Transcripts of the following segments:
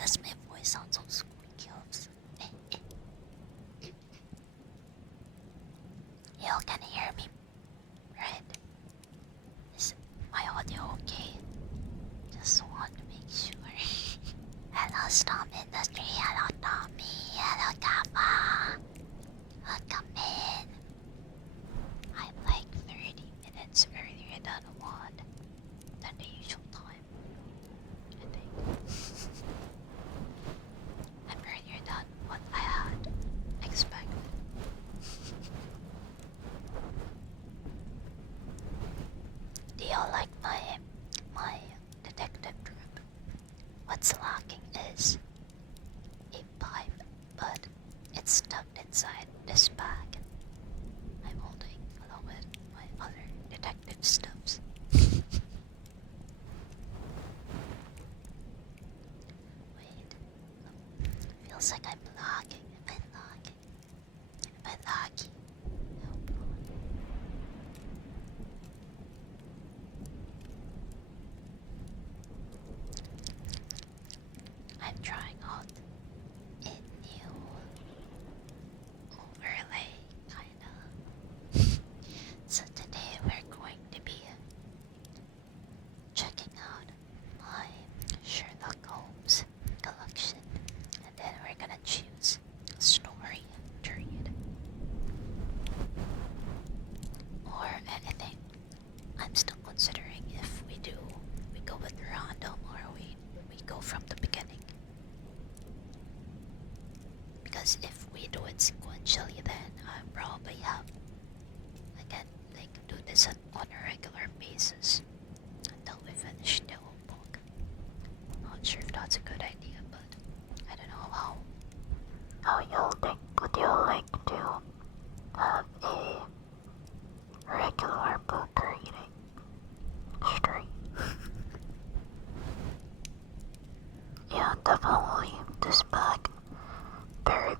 does my voice sound so squeaky? You all can hear me, right? Is my audio okay? Just want to make sure. Hello, Storm Industry. Hello, Tommy. Hello, Kappa. Welcome in. I'm like 30 minutes earlier than the usual time, I think. I'm earlier than what I had expected. Do you like my detective group? What's lacking is a pipe, but it's stuck inside this bag I'm holding along with my other detective stuffs. Wait, feels like I'm lagging. Am I lagging? Am I laggy? Oh boy. I'm trying out a new overlay, kinda. So today we're going to be checking out my Sherlock Holmes collection, and then we're gonna choose a story to read or anything. I'm still considering if we go with random or we go from the beginning. Because if we do it sequentially, then I probably can do this on a regular basis until we finish the whole book. Not sure if that's a good idea, but I don't know how you'll think. Would you like to have a regular book reading stream? Yeah, definitely this bag very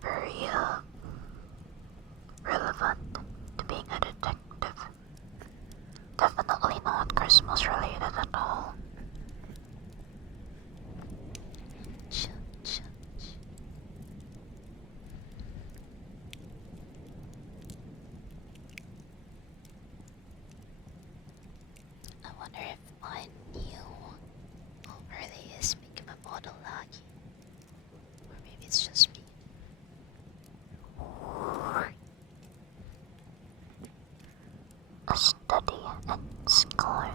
relevant to being a detective. Definitely not Christmas related at all. I wonder if my new overlay is making my model laggy. Or maybe it's just me. A study in Scarlet.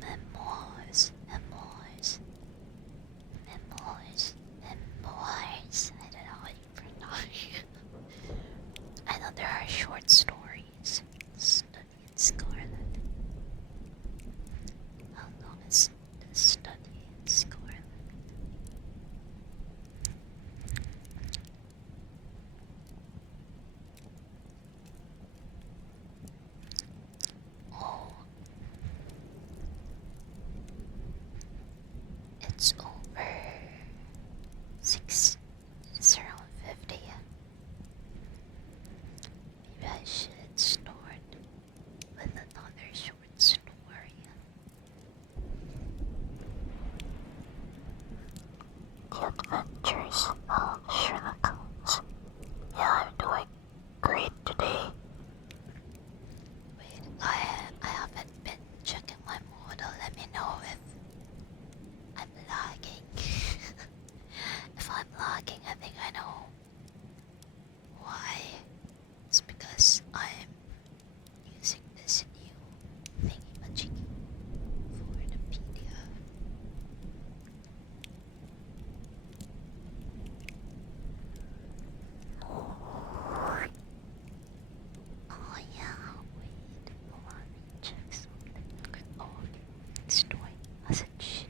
Memoirs. I don't know how you pronounce it. I know there are short stories. Study in Scarlet. How long is the study in Scarlet? Oh, it's over 6. It's around 50. Maybe I should start with another short story. The Adventures of Sherlock Holmes. Yeah, I'm doing great today. Wait, I haven't been checking my model. Let me know if I'm lagging. If I'm lagging, I think I know why. It's because I'm using this new thingy-majiggy for the PDF. Oh yeah, wait, let me check something. Oh, it's doing as it should.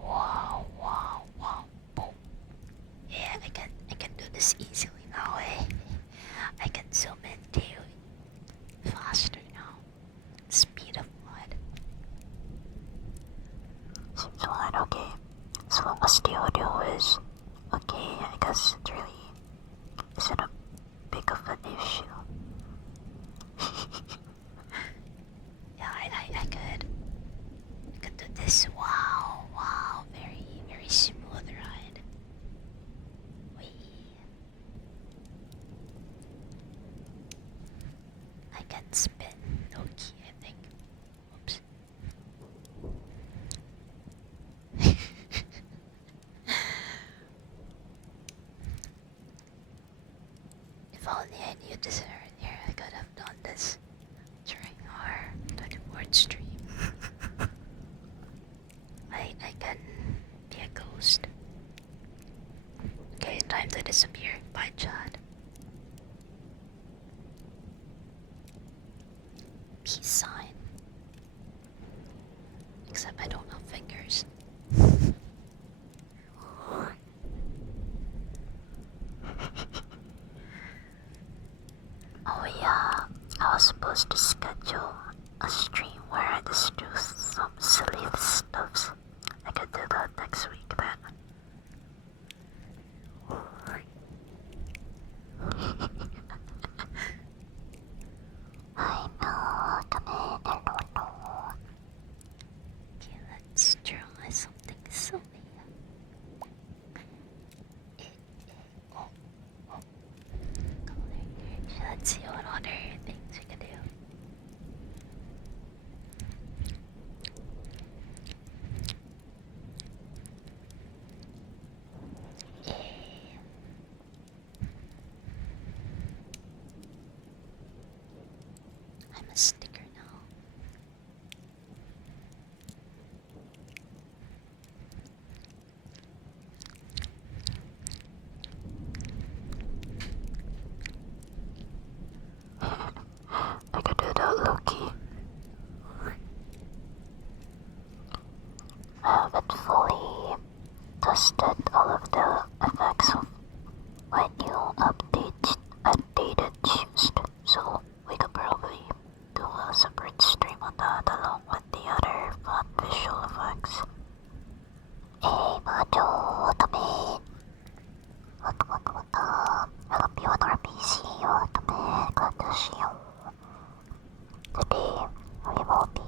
Wow. Boom. Yeah, I can do this easily now, eh? I can zoom into faster now. Speed of light. Seems fine, okay. As long as the audio is okay, I guess isn't a big of an issue. Yeah, I could do this. Wow, wow, very, very smooth ride. Wee. I can spin. Okay, I think. Oops. If only I knew this earlier, I could have done this during our 24th stream. I can be a ghost. Okay, time to disappear. Bye, Chad. Peace sign. Except I don't have fingers. Oh yeah, I was supposed to schedule a stream where I just do some silly stuffs. I could do that next week then. I know, come in, hello. Okay, let's try something silly. Oh, oh. Let's see what other things we can do. I'm a sticker now. I could do that, Loki. I haven't fully tested all of the effects of my new updated shoes, so we could probably do a separate stream on that along with the other fun visual effects. Hey, Macho, welcome in. Welcome. I hope you on our PC. Welcome in. Glad to see you. Today, we will be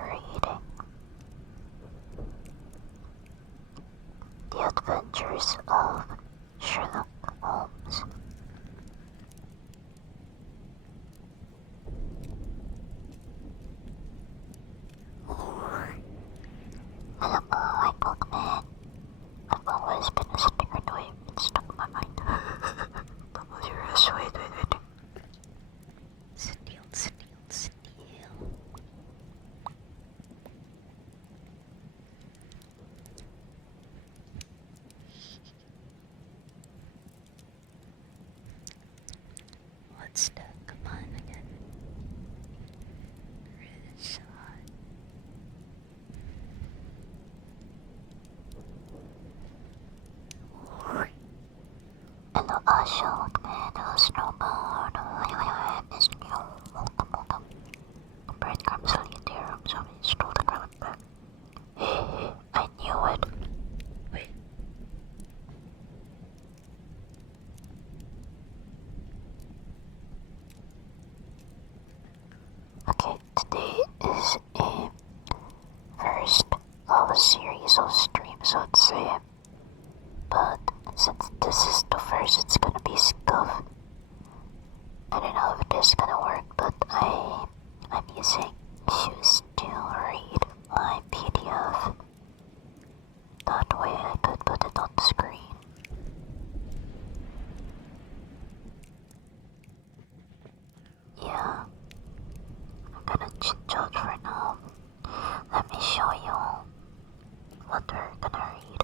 reading The Adventures of Sherlock Holmes. Hello, boy, welcome in. I've always been a sticker toy. It's stuck in my mind. That was your ass. Wait. Steal. What's the command again? Red shot. Hello, Asha, welcome in. Hello, Snowbird. I missed you. Welcome. Breadcrumbs on your theorem, so we stole the ground back. Hey, I knew it. Wait. Okay, today is a first of a series of streams, I'd say. But since this is the first, it's gonna be scuff. I don't know if this is gonna work, but I'm using shoes to read my PDF. That way I could put it on the screen. Yeah, I'm gonna chit-chat for now. Let me show you what we're gonna read.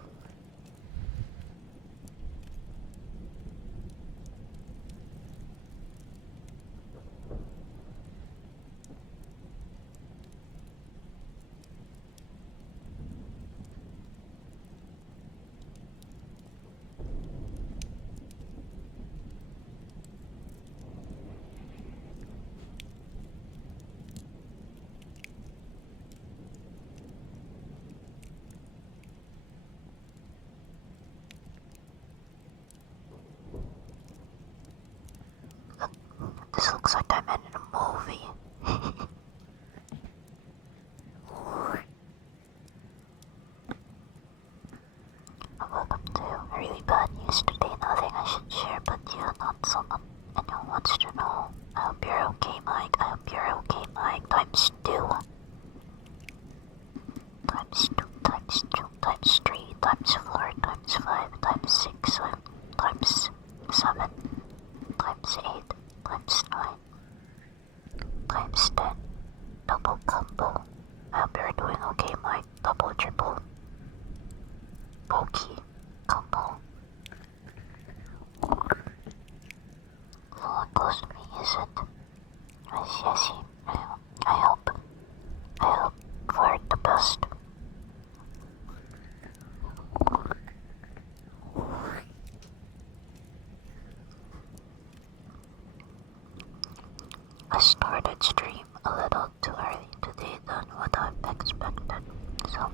did stream a little too early today than what I expected, so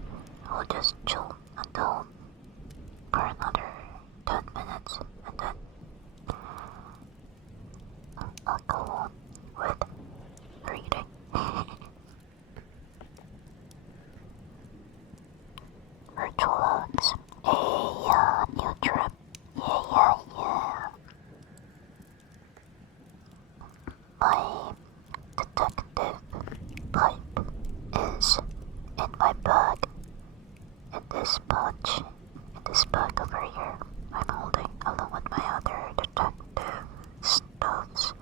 I'll just chill until for another 10 minutes and then I'll go on with reading. Virtualogs. Hey, new trip. Yeah. My detective pipe is in my bag. In this pouch. In this bag over here. I'm holding along with my other detective stuffs.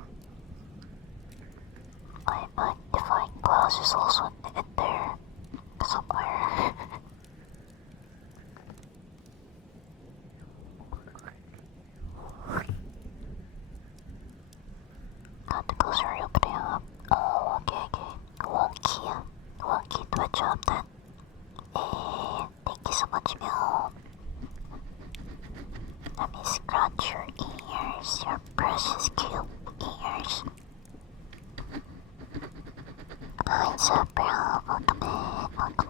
My magnifying glass is also in there somewhere. Got the grocery opening up. Oh, okay. Wonky to a job then. Hey, thank you so much, Mel. Let me scratch your ears, your precious cute ears. Hi, Zephyr. Welcome in. Welcome.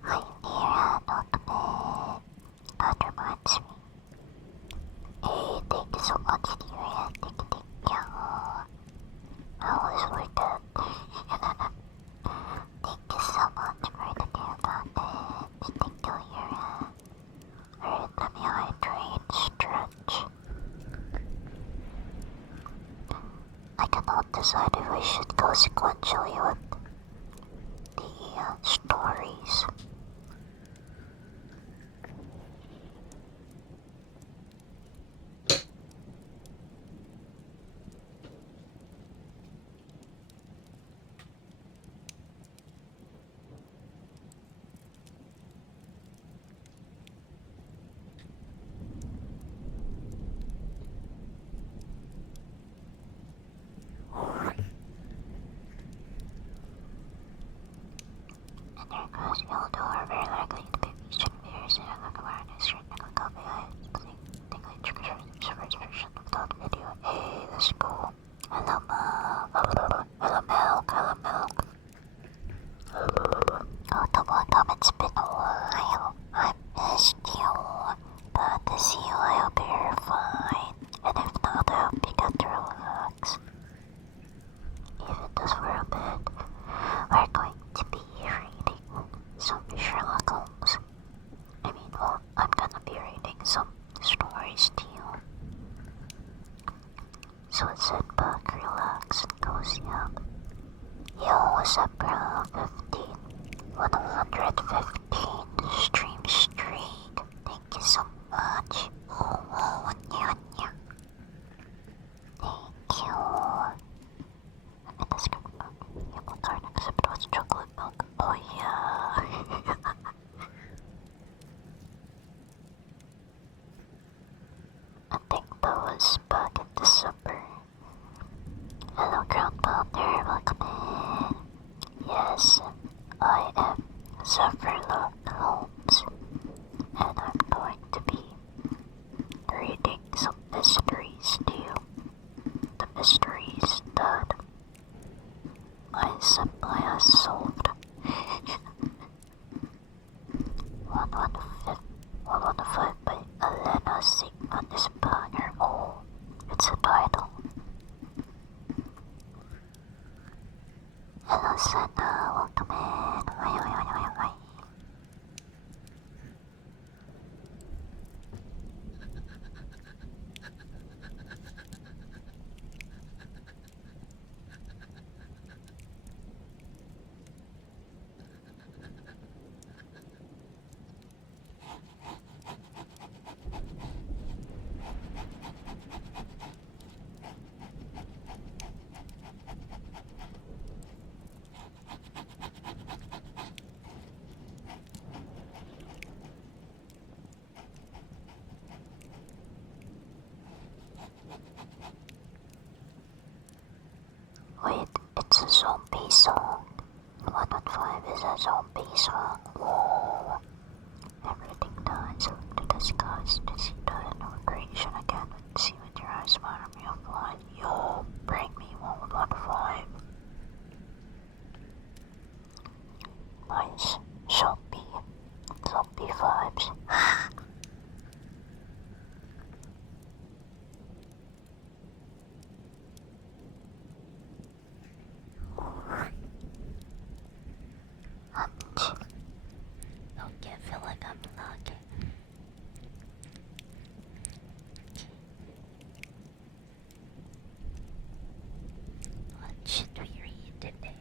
Hi, Mira. Welcome in. That reminds me. Hey, thank you so much, Mira. Thank you. That was worth it. Thank you so much for the new bandage. Thank you, Mira. Alright, let me hydrate, stretch. I cannot decide if I should go sequentially with the stories. Because you'll do are very likely to be featured in videos and have awareness or technical copyright. Technically triggers server's version of that video. Hey, let's go. Hello, Milk. Oh, come on, it's been a while. I missed you. Glad to see you. I hope you're fine. And if not, I hope you get to relax. Even just for a bit, we're going to be reading some Sherlock Holmes. I'm gonna be reading some stories to you. So sit back, relax, and cozy up. Yo, Zephyr 115 stream streak. Thank you so much. Oh, yeah. Thank you. I'm in the script book. You will learn except it was chocolate milk. Oh yeah. I think that was back in December. Hello, Ground Pounder. Welcome in. Yes, I am Zephyrock Holmes, and I'm going to be reading some mysteries to you. The mysteries that my senpai has solved. 115 by Elena Sigmund. song. Whoa. Everything dies. Look to the skies to see the end of creation again. See with your eyes, fire me of light. Yo, bring me 115. Mine's zombie vibes. Okay, I feel like I'm lagging. What should we read today?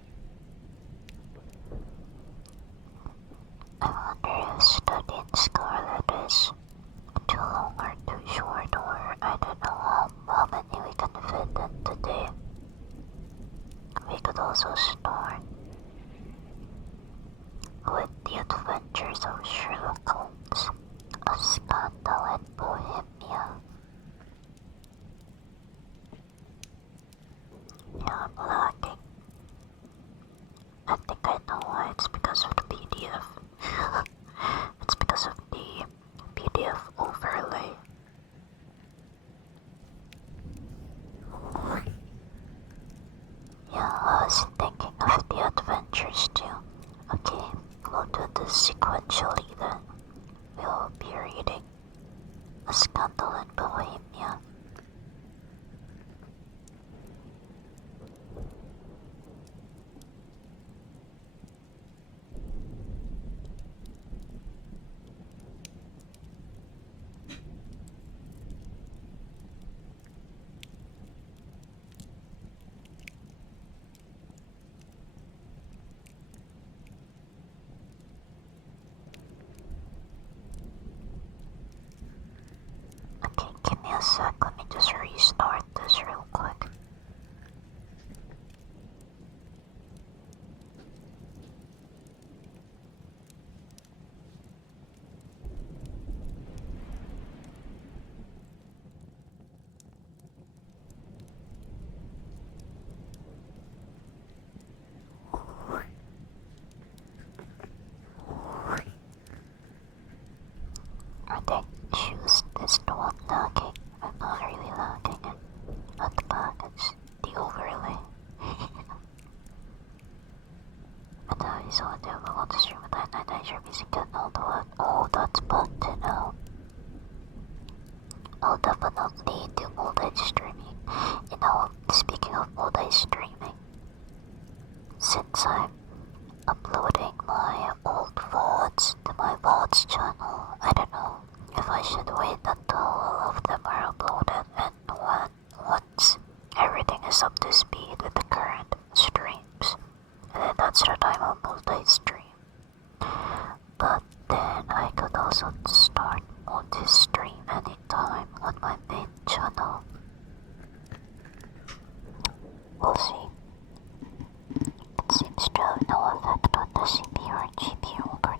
I wonder if studying Scarlet is too long or too short, or I don't know how many we can fit in today. We could also start with the adventures of Sherlock Holmes, a scandal in Bohemia. Yeah, I'm lagging. I think I know why. It's because of the PDF. It's because of the PDF overlay. Yeah, I was thinking of the adventures too. Okay, we'll do this sequentially then. We'll be reading A Scandal in Bohemia. Okay, give me a sec. Let me just restart this real quick. I think choose this the one lagging. I'm not really lagging it. At the back, it's the overlay. And I saw it on the stream with that night. I sure busy getting all the what. Oh, that's fun to know. I'll definitely do multi-streaming. You know, speaking of multi-streaming, since I'm uploading my old VODs to my VODs channel, I don't know if I should wait until all of them are uploaded and once everything is up to speed with the current streams, and then that's the time I'll multi-stream. But then I could also start multi-stream anytime on my main channel. We'll see. It seems to have no effect on the CPU or GPU over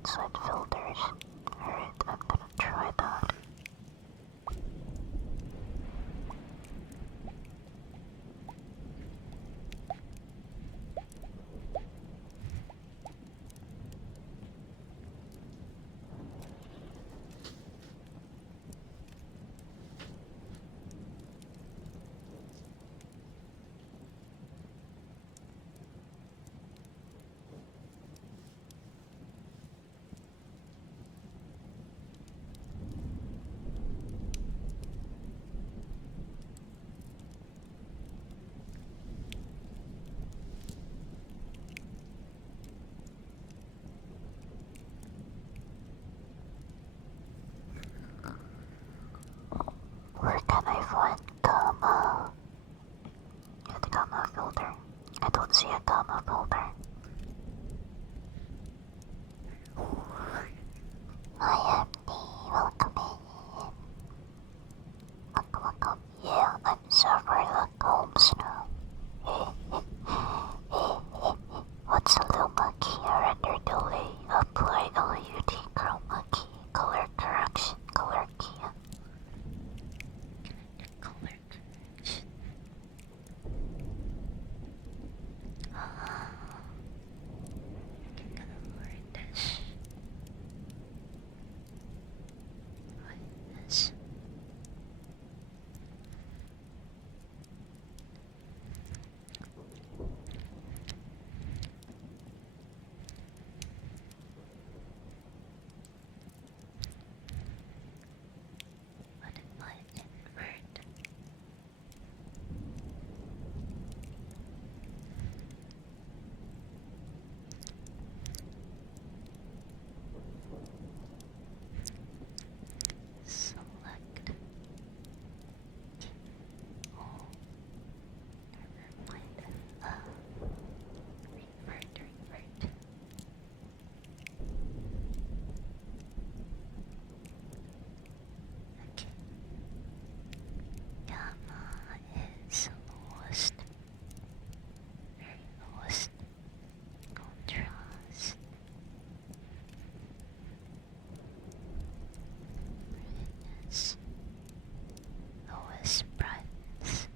inside filters. Alright, I'm gonna try that. Where can I find gamma? Yeah, the gamma filter. I don't see a gamma filter. Hi, Andy. Welcome in. Welcome. Yeah, I'm Zephyrock Holmes now. What's a luma key? Render delay. Apply LUT chroma key. Color correction. Color key. Color correction. Can color this. Like this. What if I invert? Select. Oh, never mind. Revert. Okay. Gamma is lowest, very lowest contrast. Brightness, lowest brightness.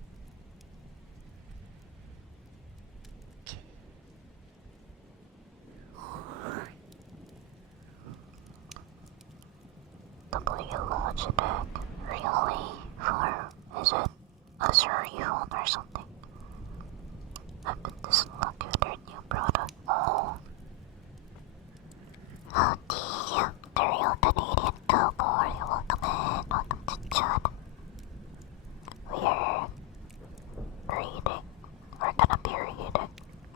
Okay. W Logitech. Really? Is it a Surrey phone or something? I've been this lucky with their new product. Oh. The real Canadian cowboy. Welcome in. Welcome to chat. We're gonna be reading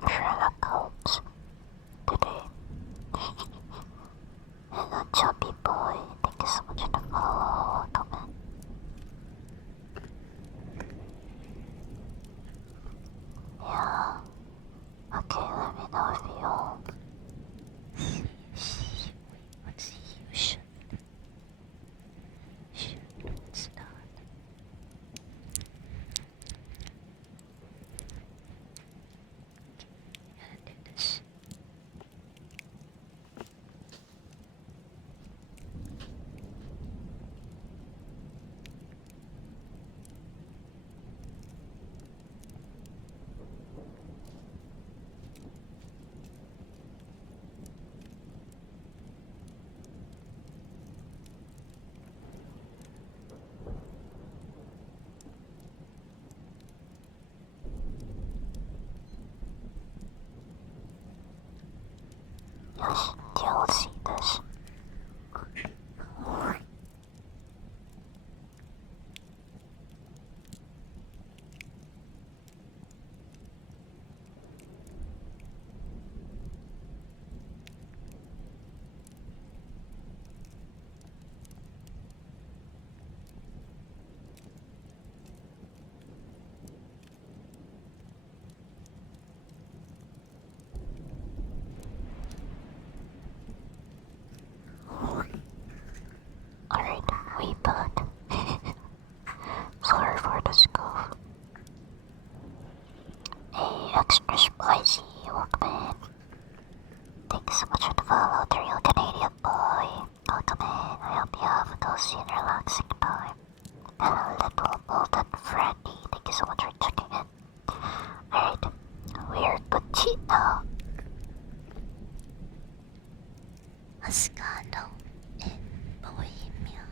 Sherlock Holmes today. Hello, Chubby Boy. Thank you so much for the follow. Welcome in. Yeah. Okay, let me know if you Wait, what's you should? What's that? Gotta do this. Yes, you'll see this. A scandal in Bohemia.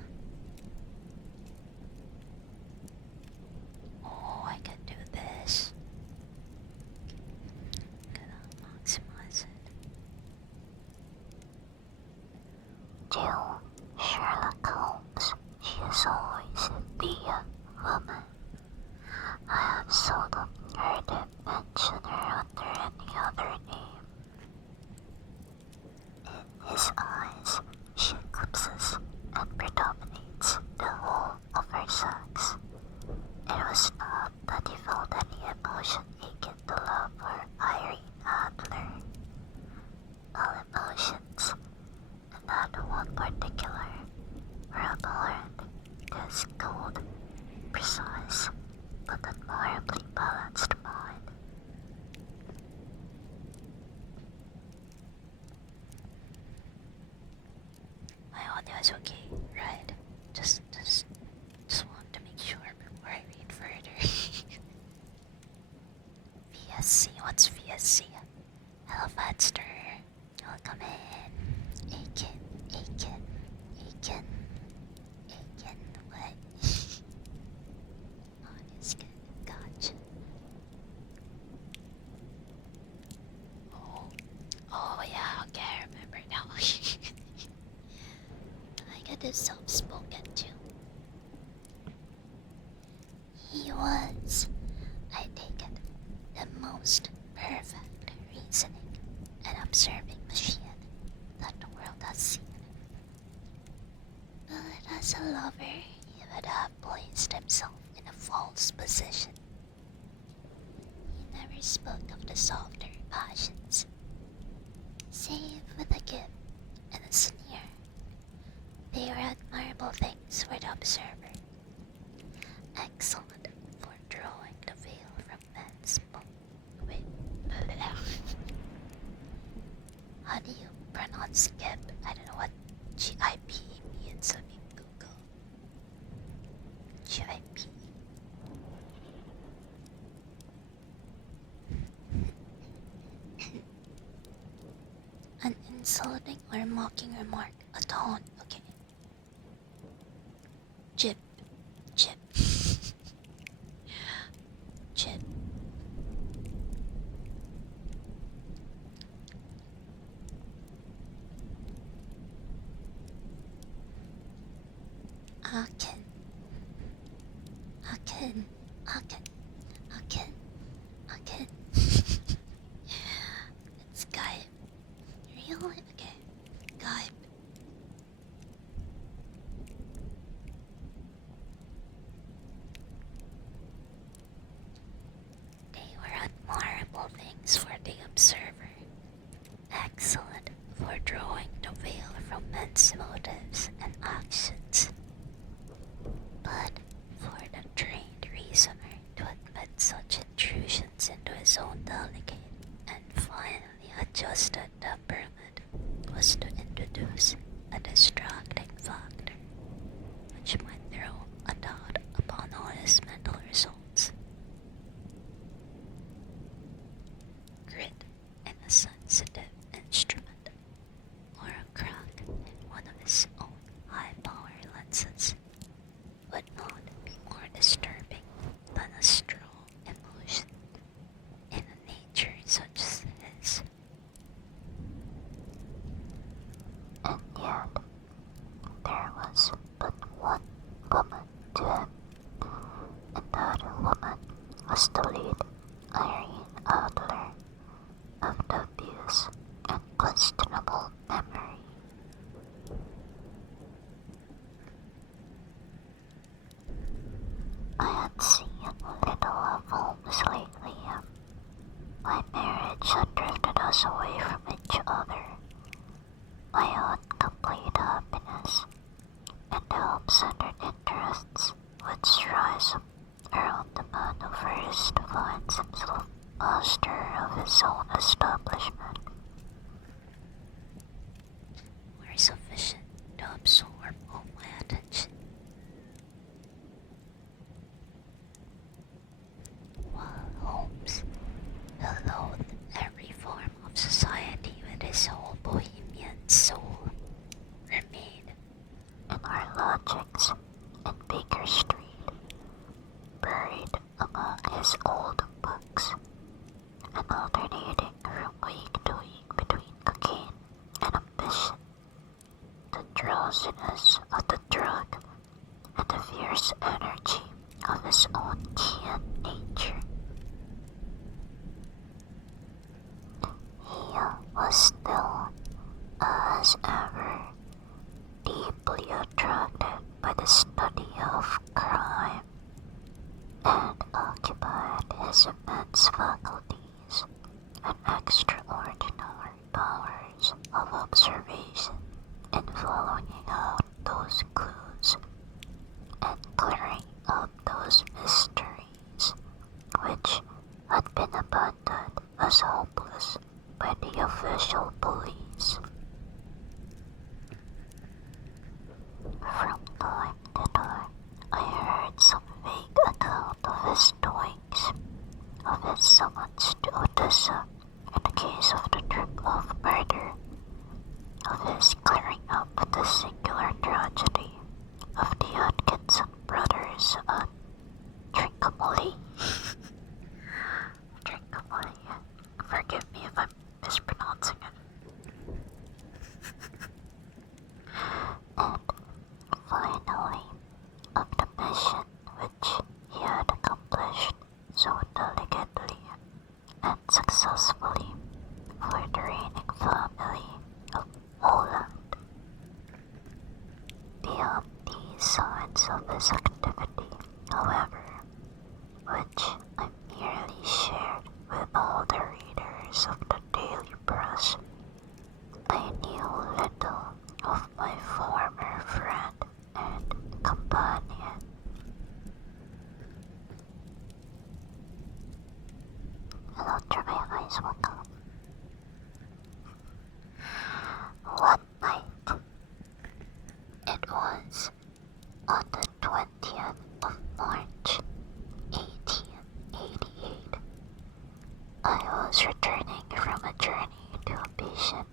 Oh, I can do this. Gonna maximize it. Till Sherlock Holmes, she is always the woman. I have seldom heard him mention her under any other name. In his eyes, she eclipses and predominates the whole of her sex. It was not that he felt any emotion akin to love for Irene Adler. All emotions, and not one particular, were abhorrent to his cold, precise, but admirably balanced mind. My audio is okay, right? Just want to make sure before I read further. VSC, what's VSC? Hello, Fadster. Welcome in. Aiken, what? Oh, it's good. Gotcha. Oh yeah, okay, I remember now. I get this soft-spoken too. He was, I take it, the most perfect reasoning and observing machine that the world has seen. But as a lover, he would have placed himself in a false position. He never spoke of the softer passions, save with a gift and a sneer. They were admirable things for the observer, excellent for drawing the veil from men's wait, how do you pronounce GIP? I don't know what GIP means. Let me Google. GIP. An insulting or mocking remark, a taunt, okay. Jip, jip, jip. Akin, Akin, Akin, Akin, Akin. It's Guy. Really? Okay. Guy. They were admirable things for the observer, excellent for drawing the veil from men's motives and actions. But for the trained reasoner to admit such intrusions into his own delicate and finally adjusted temperament was to introduce a distracting factor which might throw a doubt upon all his mental results. Grit in a sensitive instrument, or a crack in one of his own high-power lenses would not be more disturbing than a strong emotion in a nature such as his. And yet, there was but one woman to him, and that woman was the late Irene Adler of dubious and questionable memory. I had seen little of Holmes lately. My marriage had drifted us away from each other. My own complete happiness and help-centered interests which rise around the man who first finds himself master of his own establishment. Were sufficient to absorb all my attention. While Holmes, who loathed every form of society with his whole bohemian soul, drowsiness of the drug and the fierce energy of his own keen nature. He was still, as ever, deeply attracted by the study of crime and occupied his immense faculties and extraordinary powers of observation in following out those clues and clearing up those mysteries which had been abandoned as hopeless by the official police. From time to time, I heard some vague account of his doings, of his summons to Odessa in the case of the trip of murder, of his clearing up the singular tragedy of the Atkinson brothers at Trincomalee. Trincomalee. Forgive me if I'm mispronouncing it. And finally, of the mission which he had accomplished so delicately and successfully for the reigning family of Holland. Beyond these signs of his activity, however, which I merely shared with all the readers of the daily press, I knew little of my former friend and companion. And after my eyes woke up, one night, it was on the 20th of March, 1888, I was returning from a journey to a patient.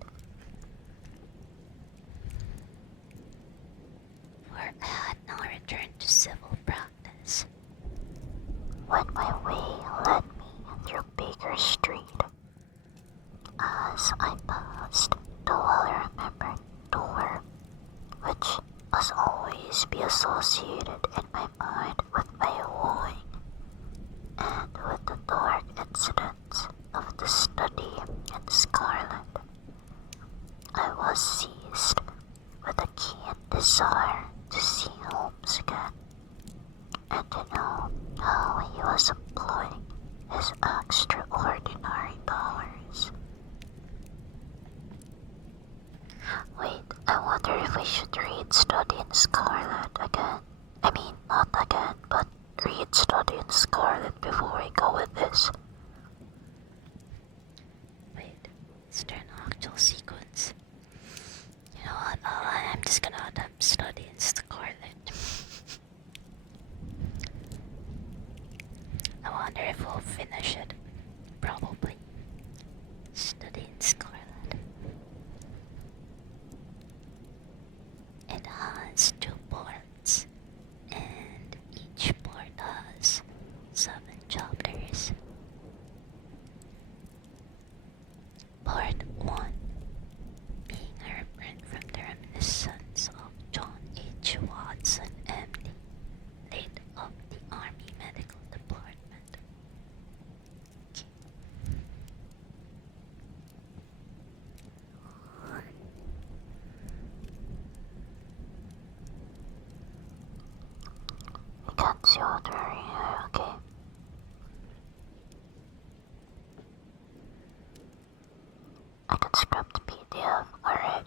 For I had now returned to civil practice. When my way led me through Baker Street, as I passed the well-remembered door, which must always be associated in my mind with my wooing, and with the dark incidents of the study in Scarlet, I was seized with a keen desire to see Holmes again, and to know how he was employing his extraordinary powers. Wait, I wonder if I should read Study in Scarlet again. I mean, not again, but read Study in Scarlet before I go with this. Wait, is there an actual sequence? You know what? I'm just gonna attempt Study in Scarlet. I wonder if we'll finish it. Probably. Study in Scarlet. It has 2 parts, and each part has 7 chapters. Part 1 being a reprint from the reminiscence of John H. Watson, MD, late of the Army Medical Department. You can't see what we're reading here, okay? I can scrap the PDF, alright?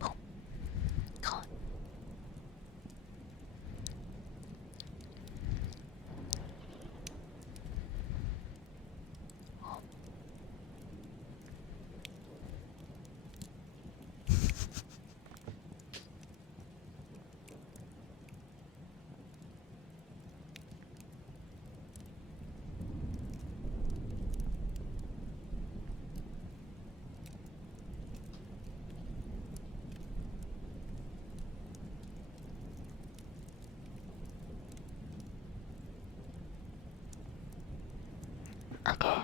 Boom. Gone. Oh. Okay.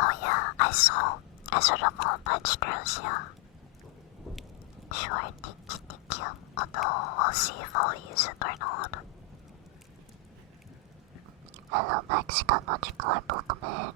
Oh yeah, I saw the Valentine straws, yeah. Sure, thank you. Although, we'll see if I'll use it or not. Hello, Mexican Magical Light, welcome in.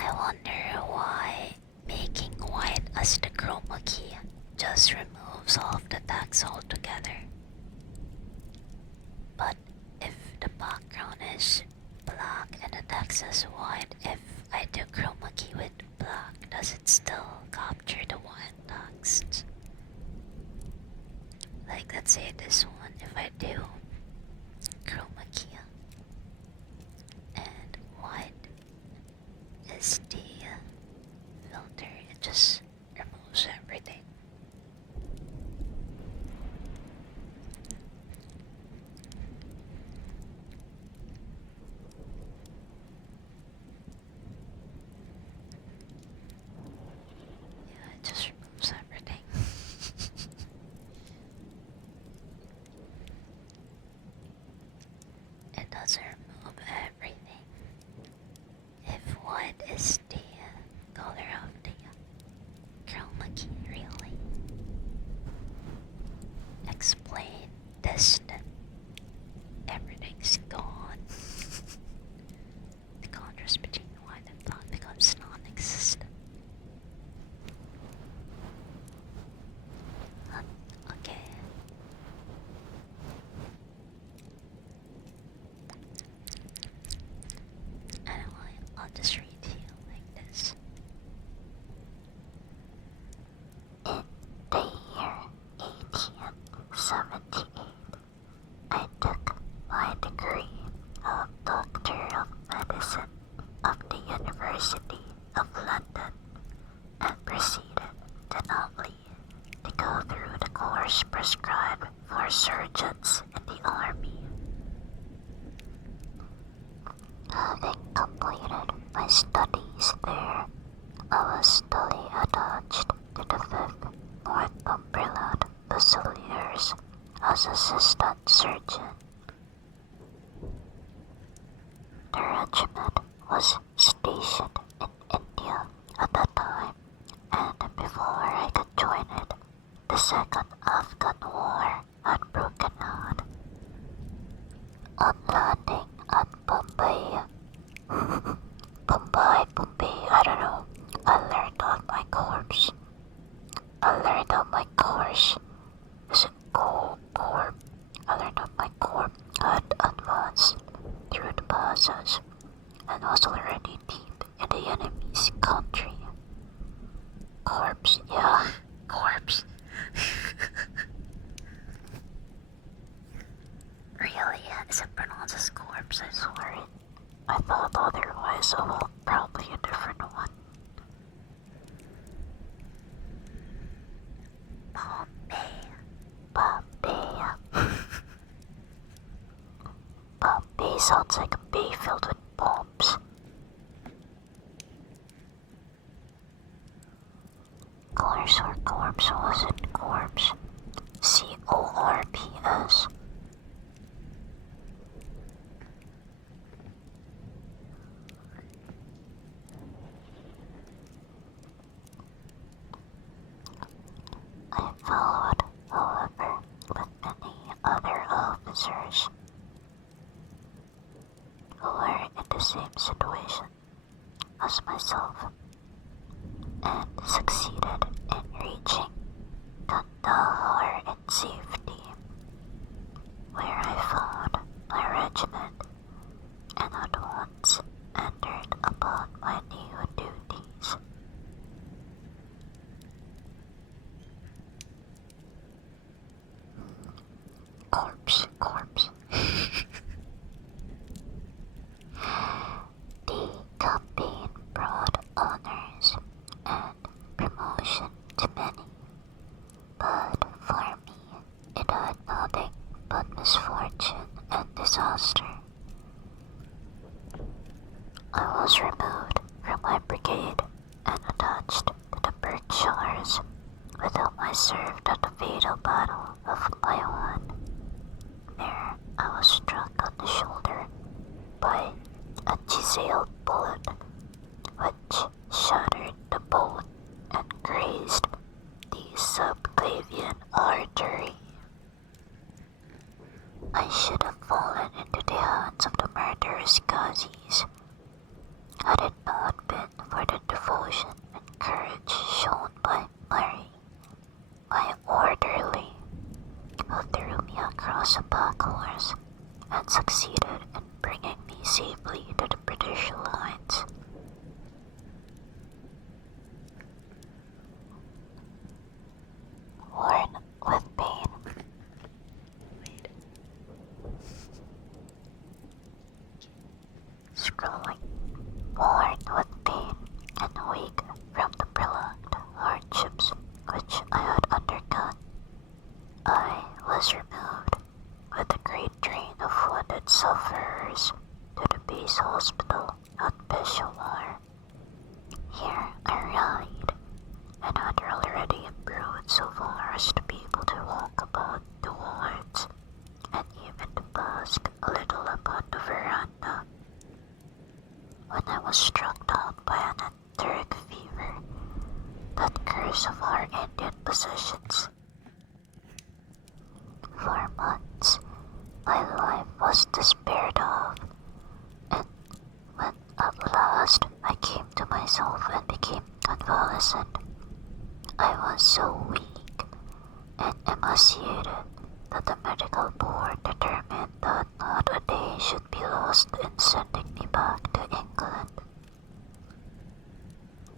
I wonder why making white as the chroma key just removes all of the text altogether. But if the background is black and the text is white, if I do chroma key with black, does it still capture the white text? Like, let's say this one, if I do chroma key and white is the filter, it just removes everything. Yeah, it just removes everything. It doesn't remove everything. If white is the color of the chroma key, really? Explain this, then everything's gone. The contrast between white and black becomes non-existent. Okay. Anyway, I'll just read to you like this. In the year 1878, I took my degree of Doctor of Medicine of the University of London and proceeded to Nutley to go through the course prescribed for surgeons in the army. Having completed my studies there, I was duly attached to the 5th Northumberland Fusiliers as assistant surgeon. The regiment was stationed in India at that time, and before I could join it, the Second Afghan War had broken out. On landing at Bombay, I don't know, I learned on my course. Is it corp? I learned on my corp had advanced through the passes and was already deep in the enemy's country. Corpse, yeah, corpse. Really? Is it pronounced as corpse? I swear it. I thought otherwise, so well, probably a different one. Bombay sounds like a bay filled with bombs. Colors or corpse wasn't corpse. CORPS. I followed, however, with many other officers who were in the same situation as myself and succeeded in reaching Kandahar in safety, where I found my regiment and at once entered upon my new duties. Corpse. The campaign brought honors and promotion to many, but for me it had nothing but served at the fatal battle of Iowan. There, I was struck on the shoulder by a chiseled bullet, which shattered the bone and grazed the subclavian artery. I should have fallen into the hands of the murderous Gazis had it not been for the devotion and courage shown by Murray, my orderly, who threw me across a pack horse and succeeded in bringing me safely to the British lines. Worn with pain. Wait. Scrolling. Worn with pain and weak from the prolonged hardships which I had undergone, I was removed with a great train of wounded sufferers to the base hospital at Peshawar. Here I rallied and had already improved so far as to be able to walk about the wards and even to bask a little upon the veranda, when I was struck down by an enteric fever, that curse of our Indian possessions. For months, my life was despaired of, and when at last I came to myself and became convalescent, I was so weak and emaciated that the medical board determined that not a day should be lost in sending me back to England.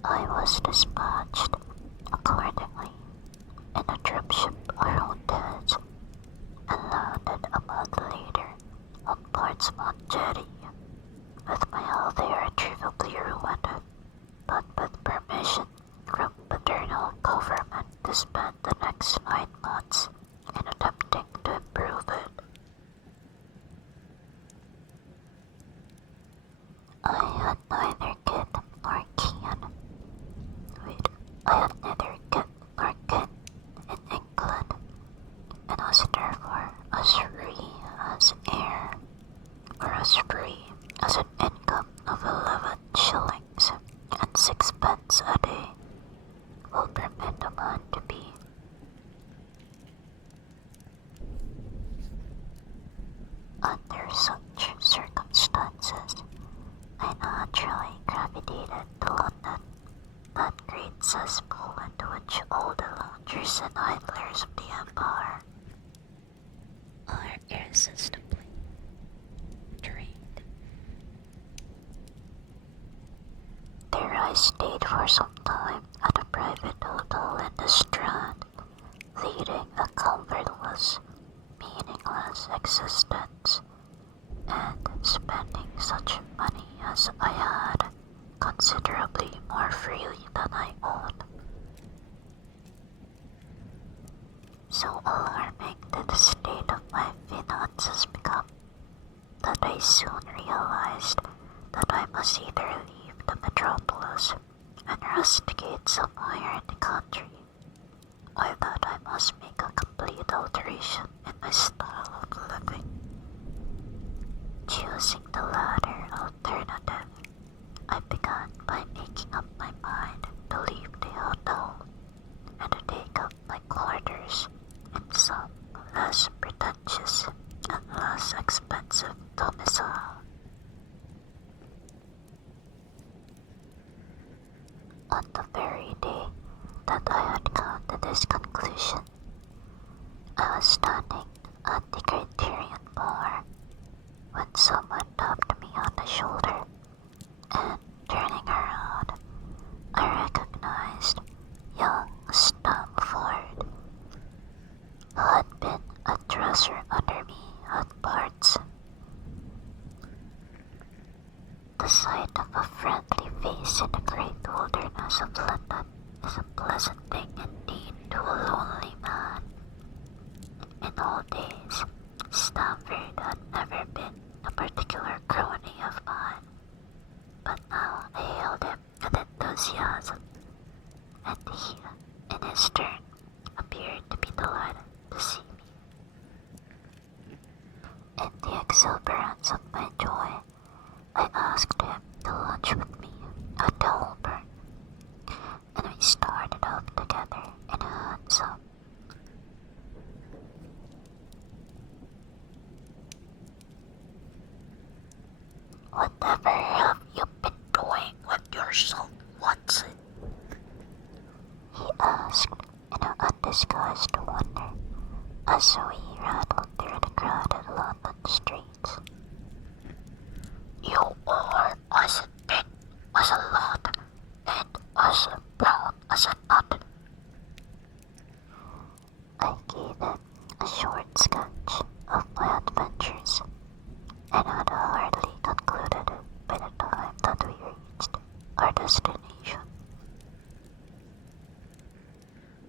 I was dispatched, accordingly, in a dropship around heads, and landed a month later on Portsmouth Jetty, with my health irretrievably ruined, but with permission from paternal government to spend the next 9 months in attempting to improve it. I had neither kith nor kin. I had neither kith nor kin in England, and was therefore as free as air, or as free as an income of 11 shillings and 6 pence a day will permit a man to be. Under such circumstances, I naturally gravitated to London, that great cesspool into which all the loungers and idlers of the empire Are irresistibly drained. There I stayed for some time at a private hotel in the Strand, leading a comfortless, meaningless existence, and spending such money as I had considerably more freely than I owned. So alarming did the state of my finances become that I soon realized that I must either leave the metropolis and rusticate somewhere in the country, or that I must make a complete alteration in my style of living. Choosing the latter alternative, I began by making up my mind to leave the hotel and to take up my quarters in some less pretentious and less expensive domicile. On the very day that I had come to this conclusion, I was standing at the Criterion bar when someone tapped me on the shoulder, and turning around, I recognized young Stamford, who had been a dresser under me at Bart's. The sight of a friendly face in the great wilderness of London is a pleasant thing indeed to a lonely man. In old days, Stamford had never been a particular crony of mine, but now I hailed him with enthusiasm, and he, in his turn, appeared delighted to see me. In the exuberance of my joy, I asked him to lunch with me at the Holborn, and we started off together in a hansom. Whatever have you been doing with yourself, Watson? He asked in an undisguised wonder as we rattled through the crowded London streets. You are as thin as a lot and as brown as a nut. I gave him a short sketch of my adventures and had hardly concluded it by the time that we reached our destination.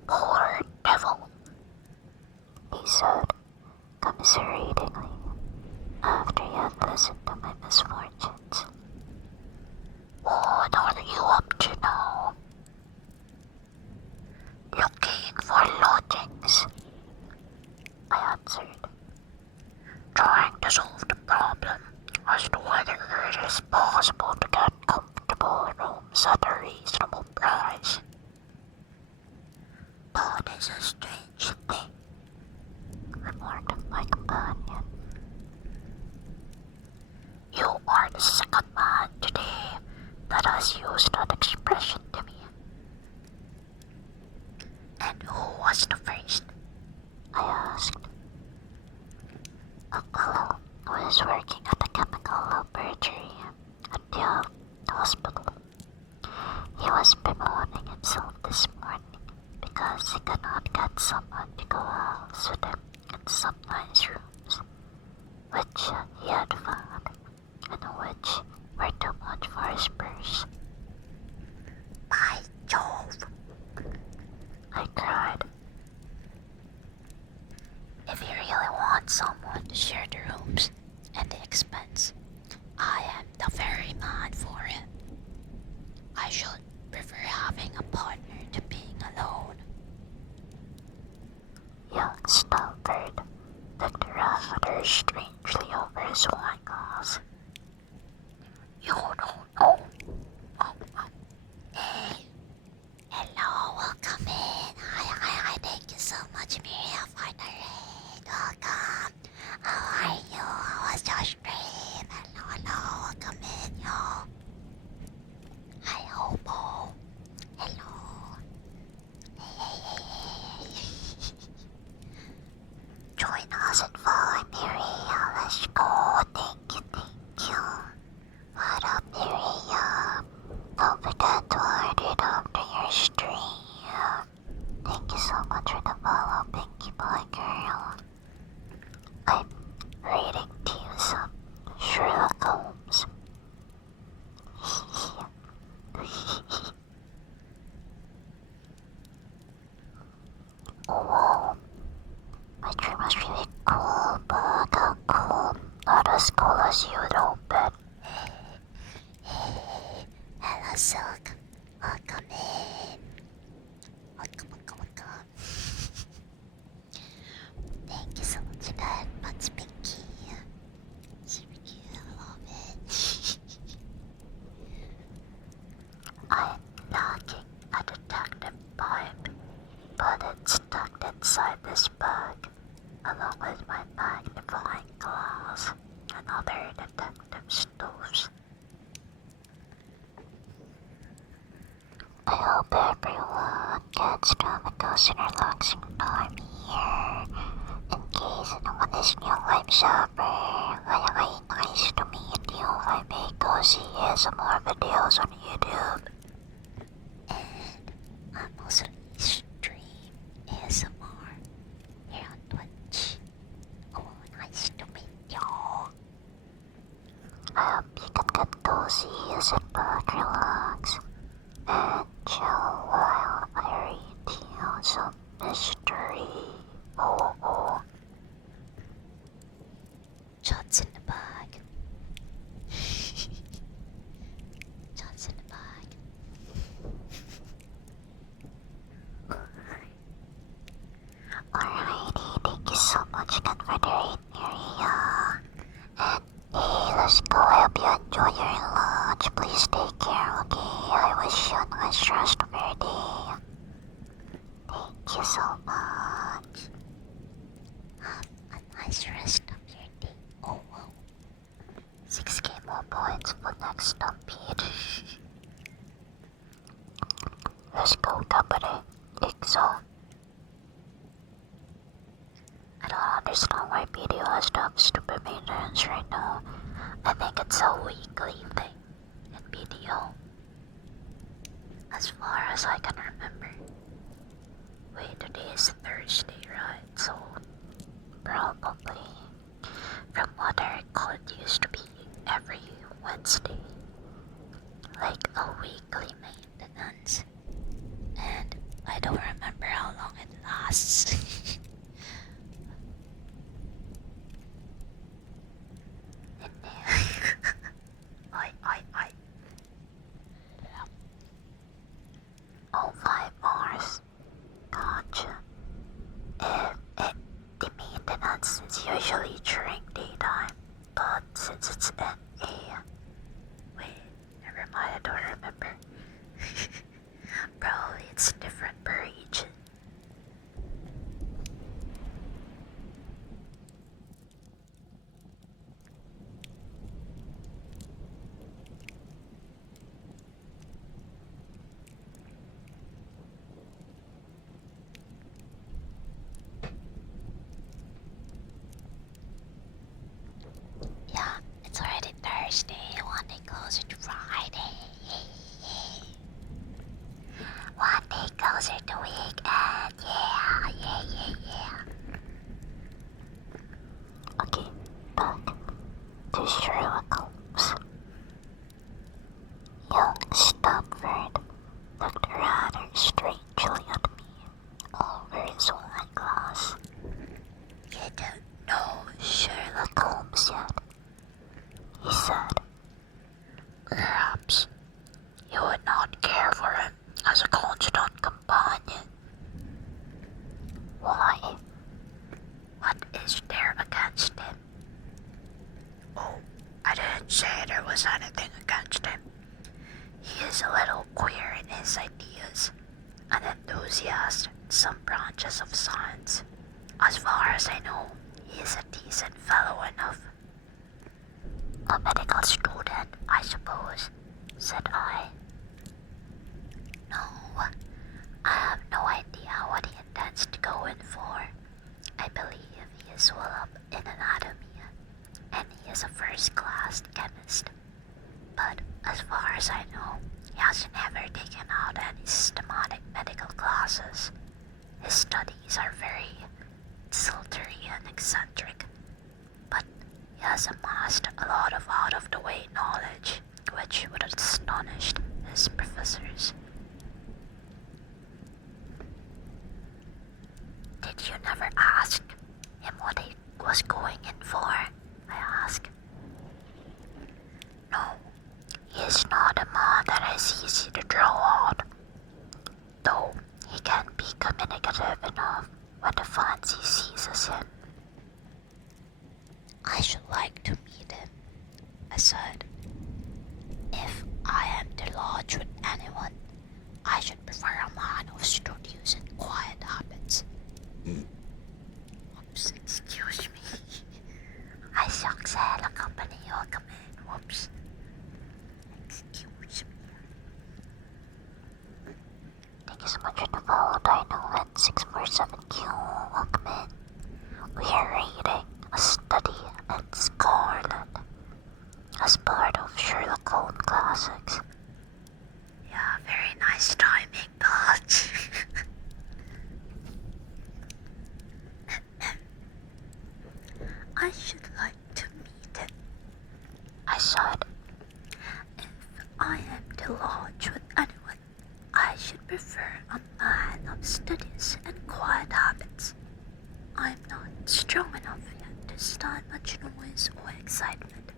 Poor devil, he said commiseratingly after he had listened to my misfortunes. What are you up to now? Looking for lodgings, I answered, trying to solve the problem as to whether it is possible to get comfortable rooms at a reasonable price. That is a strange thing, remarked my companion. You are the second man today that has used that expression to me. And who was the first? I asked. A fellow who is working at the chemical laboratory at the hospital. He was bemoaning himself this morning because he could not get someone to go house with him in some nice rooms, which he had found, and which were too much for his purse. By Jove! I cried. If you really want someone to share the rooms and the expense, I am the very man for it. I should prefer having a partner to being alone. Young Stalford looked rather strangely over his wine glass. You don't know. Hey, hello, welcome in. Hi, thank you so much, Miriam, for the raid. Welcome. How are you? How was your stream? Hello, welcome in, yo. Hi, Hobo. Hello. Hey. Join us and follow Miriam. Let's go. Thank you. What up, Miriam? Don't forget to order it after your stream. Thank you so much for the follow, Pinky Boy Girl. I'm reading to you some Sherlock Holmes. Whoa, my dream was really cool, but how cool? Not as cool as you, though, Ben. Hello, Silk. Welcome in. Welcome. Thank you so much for that, but Pinky. I love it. I'm looking at a detective pipe, but it's tucked inside this bag, along with my magnifying glass and other detective tools. I hope everyone gets to have a cozy and relaxing time here. In case anyone is new, I'm Zephyr. Very nice to meet you. I make cozy ASMR videos on YouTube. And I'm also stream ASMR here on Twitch. Oh, nice to meet y'all. I hope you can get cozy, sit back, relax, and chill while I read you some mystery. Oh. Shots in the bag. Shots in the bag. Alrighty, thank you so much again for the raid, Maria. And hey, let's go. I hope you enjoy your lunch. Please take care, okay? I wish you a nice rest of your day. Thank you so much. A nice rest of your day. Oh, wow. 6k more points for next stampede. Let's go, company. Exo. I don't understand why BDO has to have stupid maintenance right now. I think it's a weekly thing in BDO. As far as I can remember. Wait, today is Thursday, right? So, probably. From what I recall, it used to be every Wednesday. Like a weekly maintenance. And I don't remember how long it lasts. Oi. Oh, 5 hours. Gotcha. The maintenance is usually during daytime, but since it's in a... Wait, never mind, I don't remember. Probably it's different per region. Yeah, it's already Thursday, one day closer to Friday. One day closer to weekend, yeah. Okay, back to Sherlock Holmes. Young Stamford looked rather strangely at me over his wine glass. You don't know Sherlock Holmes yet, he said. Perhaps you would not care for him as a constant companion. Why? What is there against him? Oh, I didn't say there was anything against him. He is a little queer in his ideas, an enthusiast in some branches of science. As far as I know, he is a decent fellow enough. A medical student, I suppose, said I. No, I have no idea what he intends to go in for. I believe he is well up in anatomy, and he is a first-class chemist. But as far as I know, he has never taken out any systematic medical classes. His studies are very desultory and eccentric, but he has amassed a lot of out-of-the-way knowledge, which would have astonished his professors. Did you never ask him what he was going in for? I asked. No, he is not a man that is easy to draw out, though he can be communicative enough when the fancy seizes him. I should like to meet him, I said. If I am to lodge with anyone, I should prefer a man of studious and quiet habits. Oops, excuse me. I sucks at a company or come in. Whoops. Excuse me. Thank you so much for the follow, Dino and 647Q. Welcome in. We are reading A Study in Scarlet as part of Sherlock Holmes Classics. Yeah, very nice timing, but... I should like to meet him. I said, If I am to lodge with anyone, I should prefer a man of studious and quiet habits. I'm not strong enough yet to stand much noise or excitement.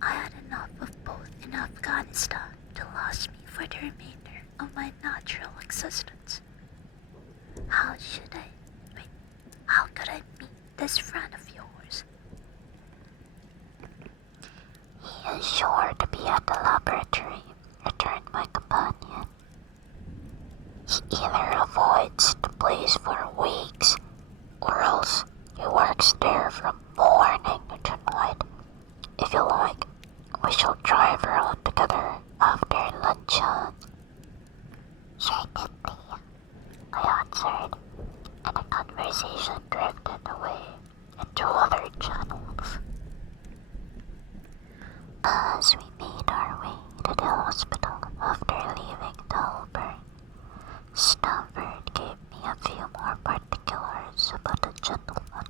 I had enough of both in Afghanistan to last me for the remainder of my natural existence. How should I this friend of yours? He is sure to be at the laboratory, returned my companion. He either avoids the place for weeks, or else he works there from morning to night. If you like, we shall drive around together after luncheon. Certainly, I answered, and the conversation drifted away into other channels. As we made our way to the hospital after leaving Dalburn, Stanford gave me a few more particulars about the gentleman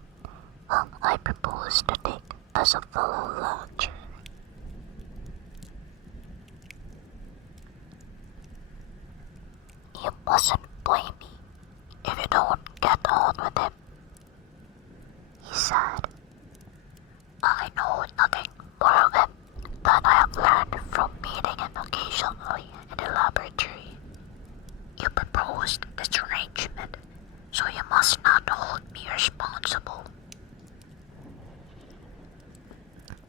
whom I proposed to take as a fellow lodger. You mustn't blame me if you don't get on with him, he said. I know nothing more of him than I have learned from meeting him occasionally in the laboratory. You proposed this arrangement, so you must not hold me responsible.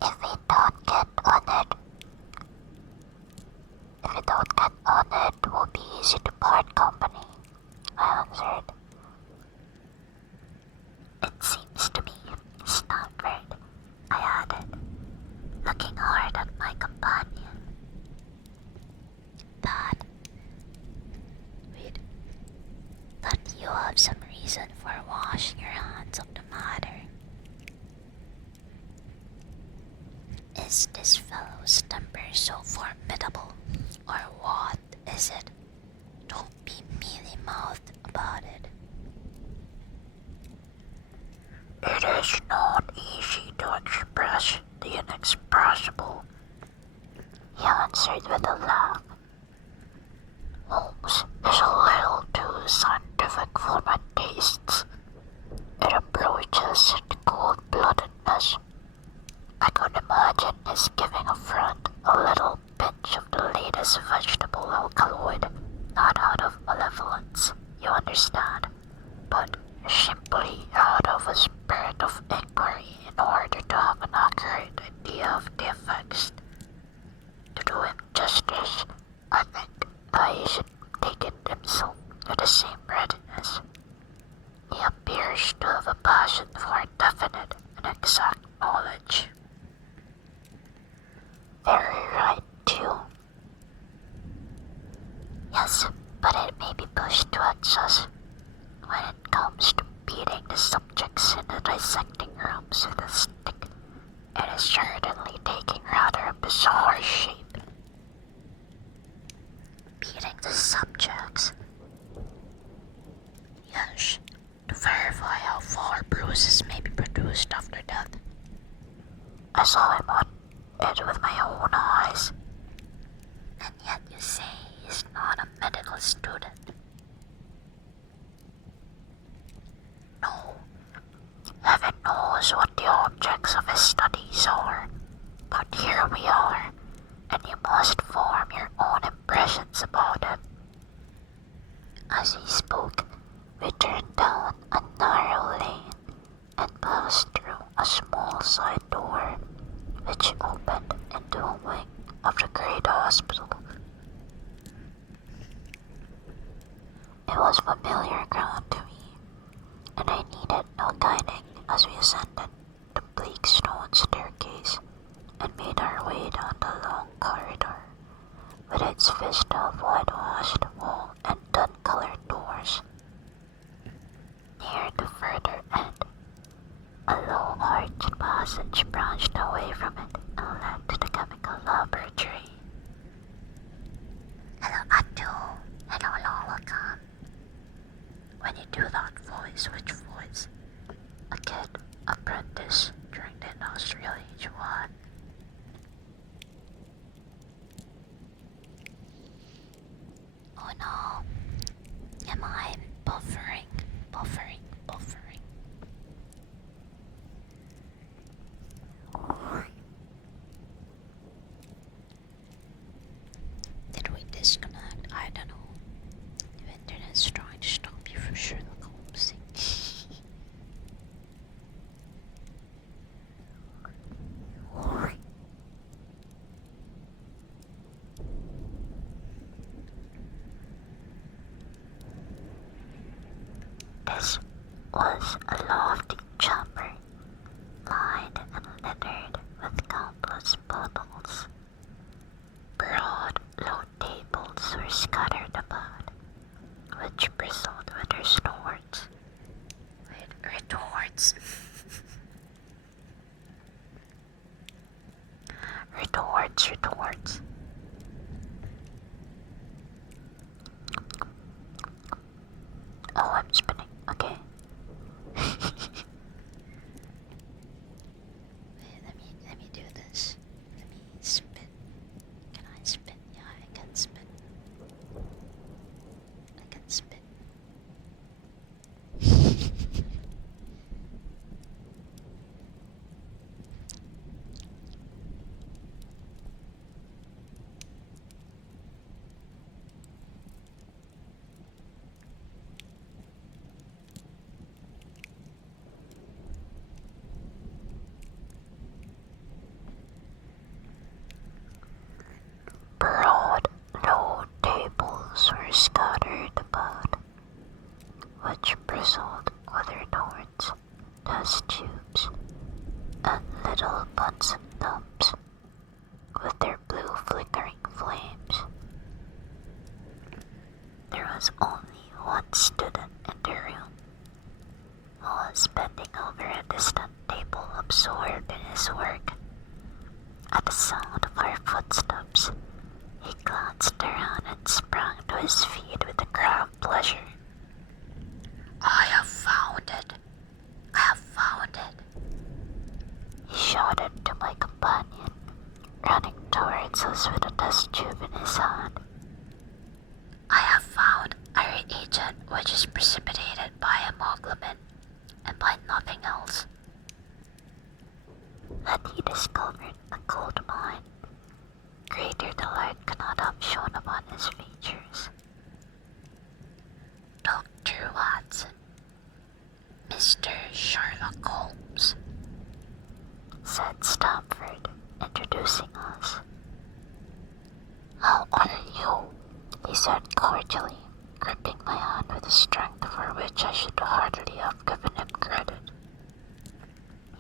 If we don't get on it, it will be easy to part company, I answered. It seems to me, Stanford, I added, looking hard at my companion, That you have some reason for washing your hands of the matter. Is this fellow's temper so formidable, or what is it? Don't be mealy-mouthed about it. It is not easy to express the inexpressible, he answered with a laugh. Holmes is a little too scientific for my tastes. It approaches to cold-bloodedness. I could imagine his giving a friend a little pinch of the latest vegetable alkaloid, not out of malevolence, you understand, but simply out of a spirit of inquiry in order to have an accurate idea of the effects. To do him justice, I think that he should take it himself with the same readiness. He appears to have a passion for definite and exact knowledge. Very right, too. Yes, but it may be pushed to excess when it comes to beating the subjects in the dissecting rooms with a stick. It is certainly taking rather a bizarre shape. Beating the subjects? Yes, to verify how far bruises may be produced after death. I saw him on it with my own eyes. And yet you say he's not a medical student. No, heaven knows what the objects of his studies are, but here we are, and you must form your own impressions about him. As he spoke, we turned down a narrow lane and passed through a small side door, which opened into a wing of the great hospital. It was familiar ground to me, and I needed no guiding as we ascended the bleak stone staircase and made our way down the long corridor, with its vista of whitewashed wall and dun-colored doors. Near the further end, a low arched passage branched away from it and led to the chemical laboratory. Hello, Atu. Hello, welcome. When you do that voice, which voice? A kid, apprentice during the industrial age, what? was a lofty chamber, lined and littered with countless bottles. Broad, low tables were scattered about, which bristled with their snorts. With retorts. retorts. Oh, I'm spinning. Okay. Wait, let me do this. Let me spin. Can I spin? Yeah, I can spin. I can spin. Broad, low tables were scattered about, which bristled with retorts, test tubes, and little bunsen dumps with their blue flickering flames. There was only one student in the room, who was bending over a distant table absorbed in his work. At the sound of our footsteps, he glanced around and sprang to his feet with a cry of pleasure. I have found it! I have found it! He shouted to my companion, running towards us with a test tube in his hand. I have found a reagent which is precipitated by hemoglobin and by nothing else. Had he discovered a gold mine, greater delight could not have shone upon his features. Dr. Watson, Mr. Sherlock Holmes, said Stamford, introducing us. How are you? He said cordially, gripping my hand with a strength for which I should hardly have given him credit.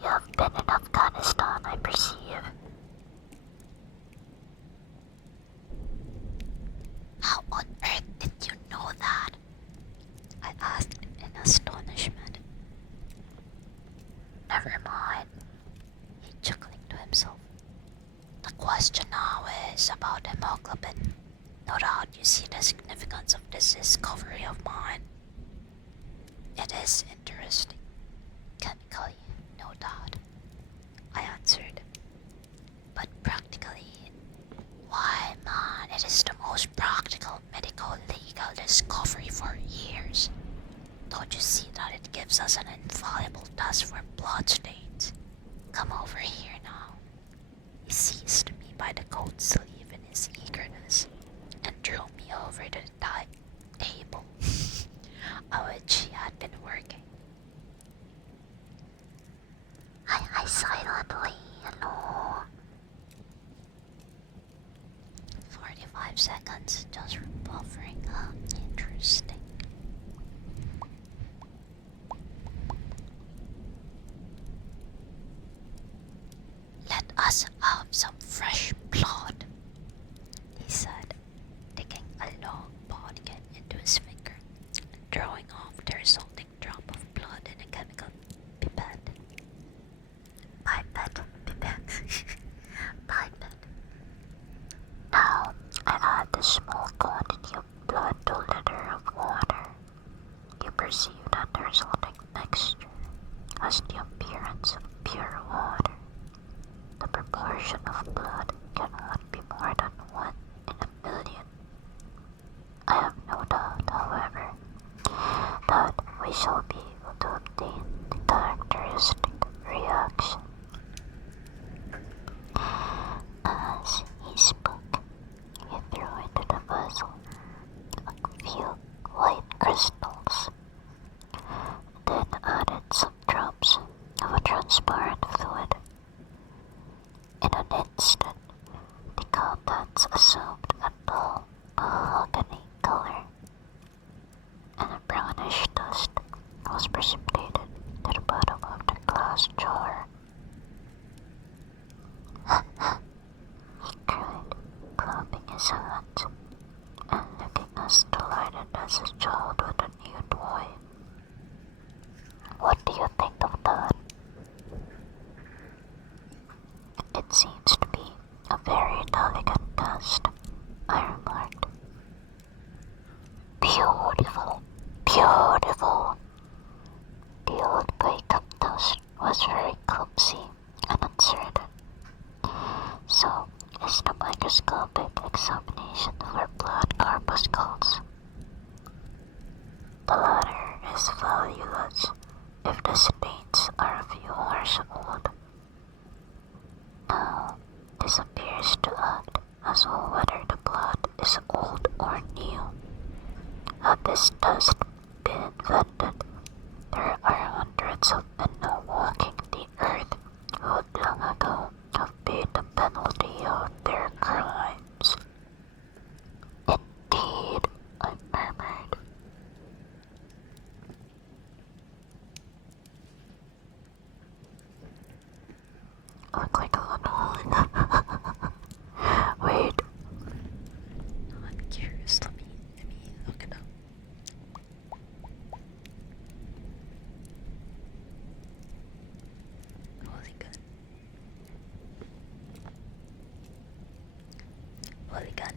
You have been in Afghanistan, I perceive. How on earth did you know that? I asked in astonishment. Never mind, he chuckling to himself. The question now is about hemoglobin. No doubt you see the significance of this discovery of mine. It is interesting. Chemically, no doubt, I answered. But practically, why man, it is the most practical medical legal discovery for years. Don't you see that it gives us an infallible test for blood stains? Come over here now. He seized me by the coat sleeve in his eagerness and drew me over to the table on which he had been working. I silently, 45 seconds just for buffering. Interesting. Let us have some fresh blood, he said, taking a long bodkin into his finger and drawing off the resulting drop of blood in a chemical pipette. Pipette. Now I add a small quantity of blood to a liter of water. You perceive that the resulting mixture has the appearance of pure water. The proportion of blood cannot be more than 1 in a million. I have no doubt, however, that we shall be able to obtain the characteristic reaction. As he spoke, he threw into the vessel a few white crystals, then added some drops of a transparent fluid. In an instant, the contents assumed a dull mahogany color, and a brownish dust was precipitated the stains are a few hours old. Now, this appears to act as well whether the blood is old or new. Had this test been invented, there are hundreds of men now walking the earth who would long ago have paid the penalty of their crimes. Indeed, I murmured. I look like a unholy. Wait. I'm curious. Let me look it up. Holy gun. Holy gun.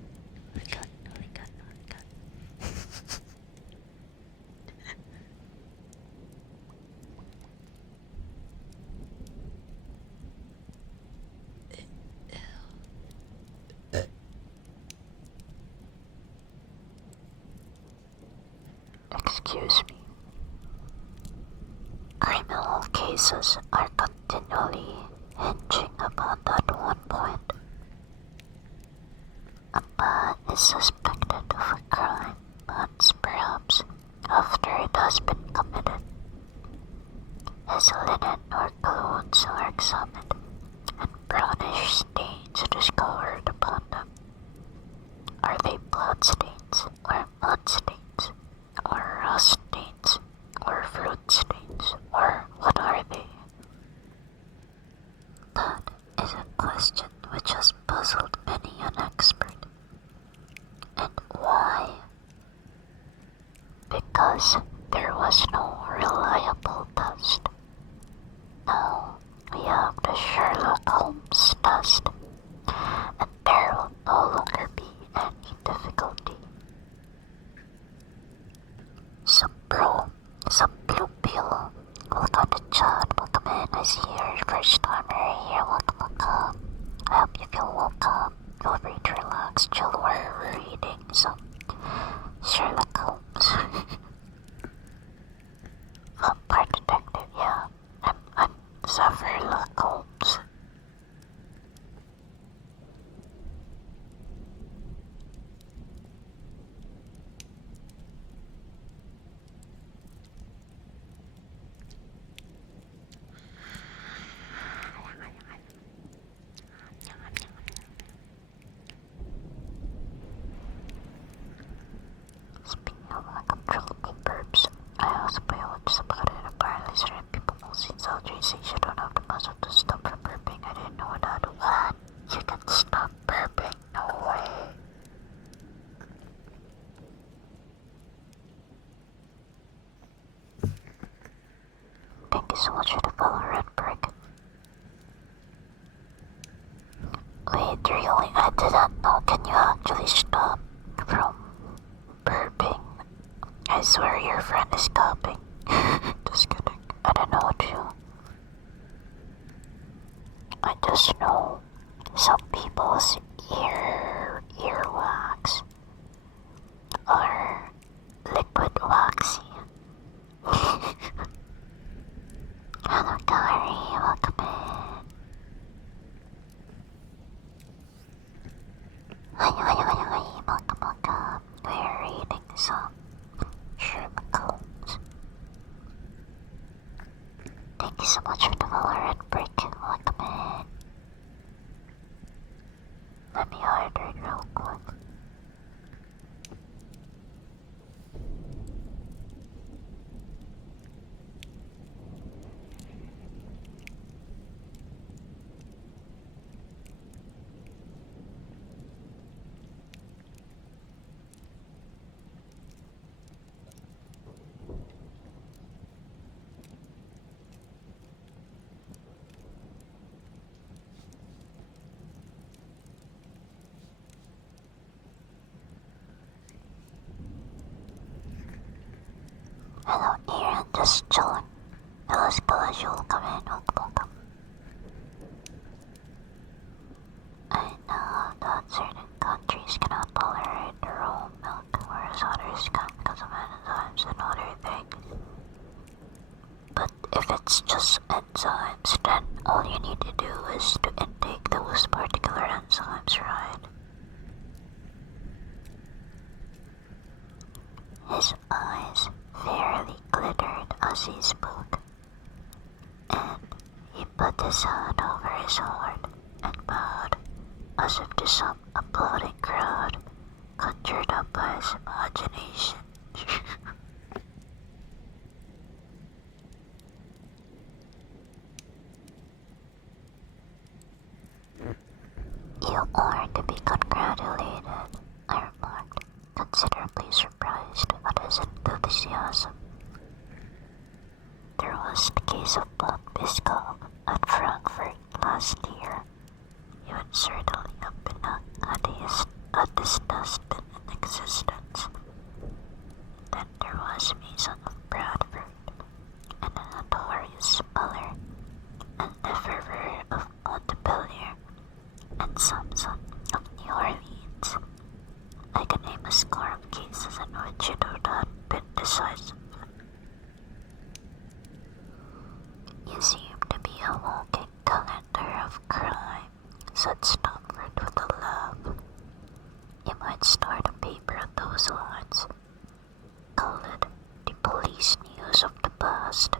Holy gun. Holy gun. Holy gun. Excuse me. Criminal cases are continually hinging upon that one point. A man is suspected of a crime months, perhaps, after it has been committed. His linen or clothes are examined, and brownish stains discovered upon them. Are they blood stains, or mud stains, or rust stains, or fruit stains, or what are they? That is a question which has puzzled many an expert. And why? Because there was no reliable test. Now we have the Sherlock Holmes test, and there will no longer be any difficulty. Some blue pill. Welcome to chat, welcome in. I see you're first timer here, welcome. I hope you feel welcome. Feel free to relax, chill, we're reading some Sherlock Holmes. Vampire detective, yeah. I'm Zephyrock Holmes. Speaking of uncontrollable burps, I also play watches about it apparently certain people mostly in Southeast Asia don't have the muscle to stop from burping. I didn't know that. What? You can stop burping? No way. Thank you so much for the follow, Red Brick. Wait, really? I didn't know. Can you actually stop from burping? I swear your friend is copying. Just kidding. I don't know you. I just know some people's earwax are liquid waxy. Hello, Gary. Welcome in. Hi. Welcome. We're reading some Sherlock Holmes. Thank you so much for the Valorant break. Welcome in. Let me hydrate real quick. Hello, Aaron, just chilling. Hello, Casual, come in, welcome. I know that certain countries cannot tolerate raw milk, whereas others can because of enzymes and other things. But if if it's just enzymes, then all you need to do is to intake those particular enzymes, right? His eyes fairly glittered as he spoke, and he put his hand over his heart and bowed as if to some applauding crowd conjured up by his imagination. You are to be congratulated, I remarked, considerably surprised at his enthusiasm. There was the case of blood biscuit at Frankfurt last year. You would certainly have been had this test been in existence. Then there was Mason of Bradford, and a notorious Muller, and Zephyr of Montpellier, and Samson of New Orleans. I can name a score of cases in which it would have been decisive. You seem to be a walking calendar of crime, said Stamford with a laugh. You might start a paper on those lines. Call it the police news of the past.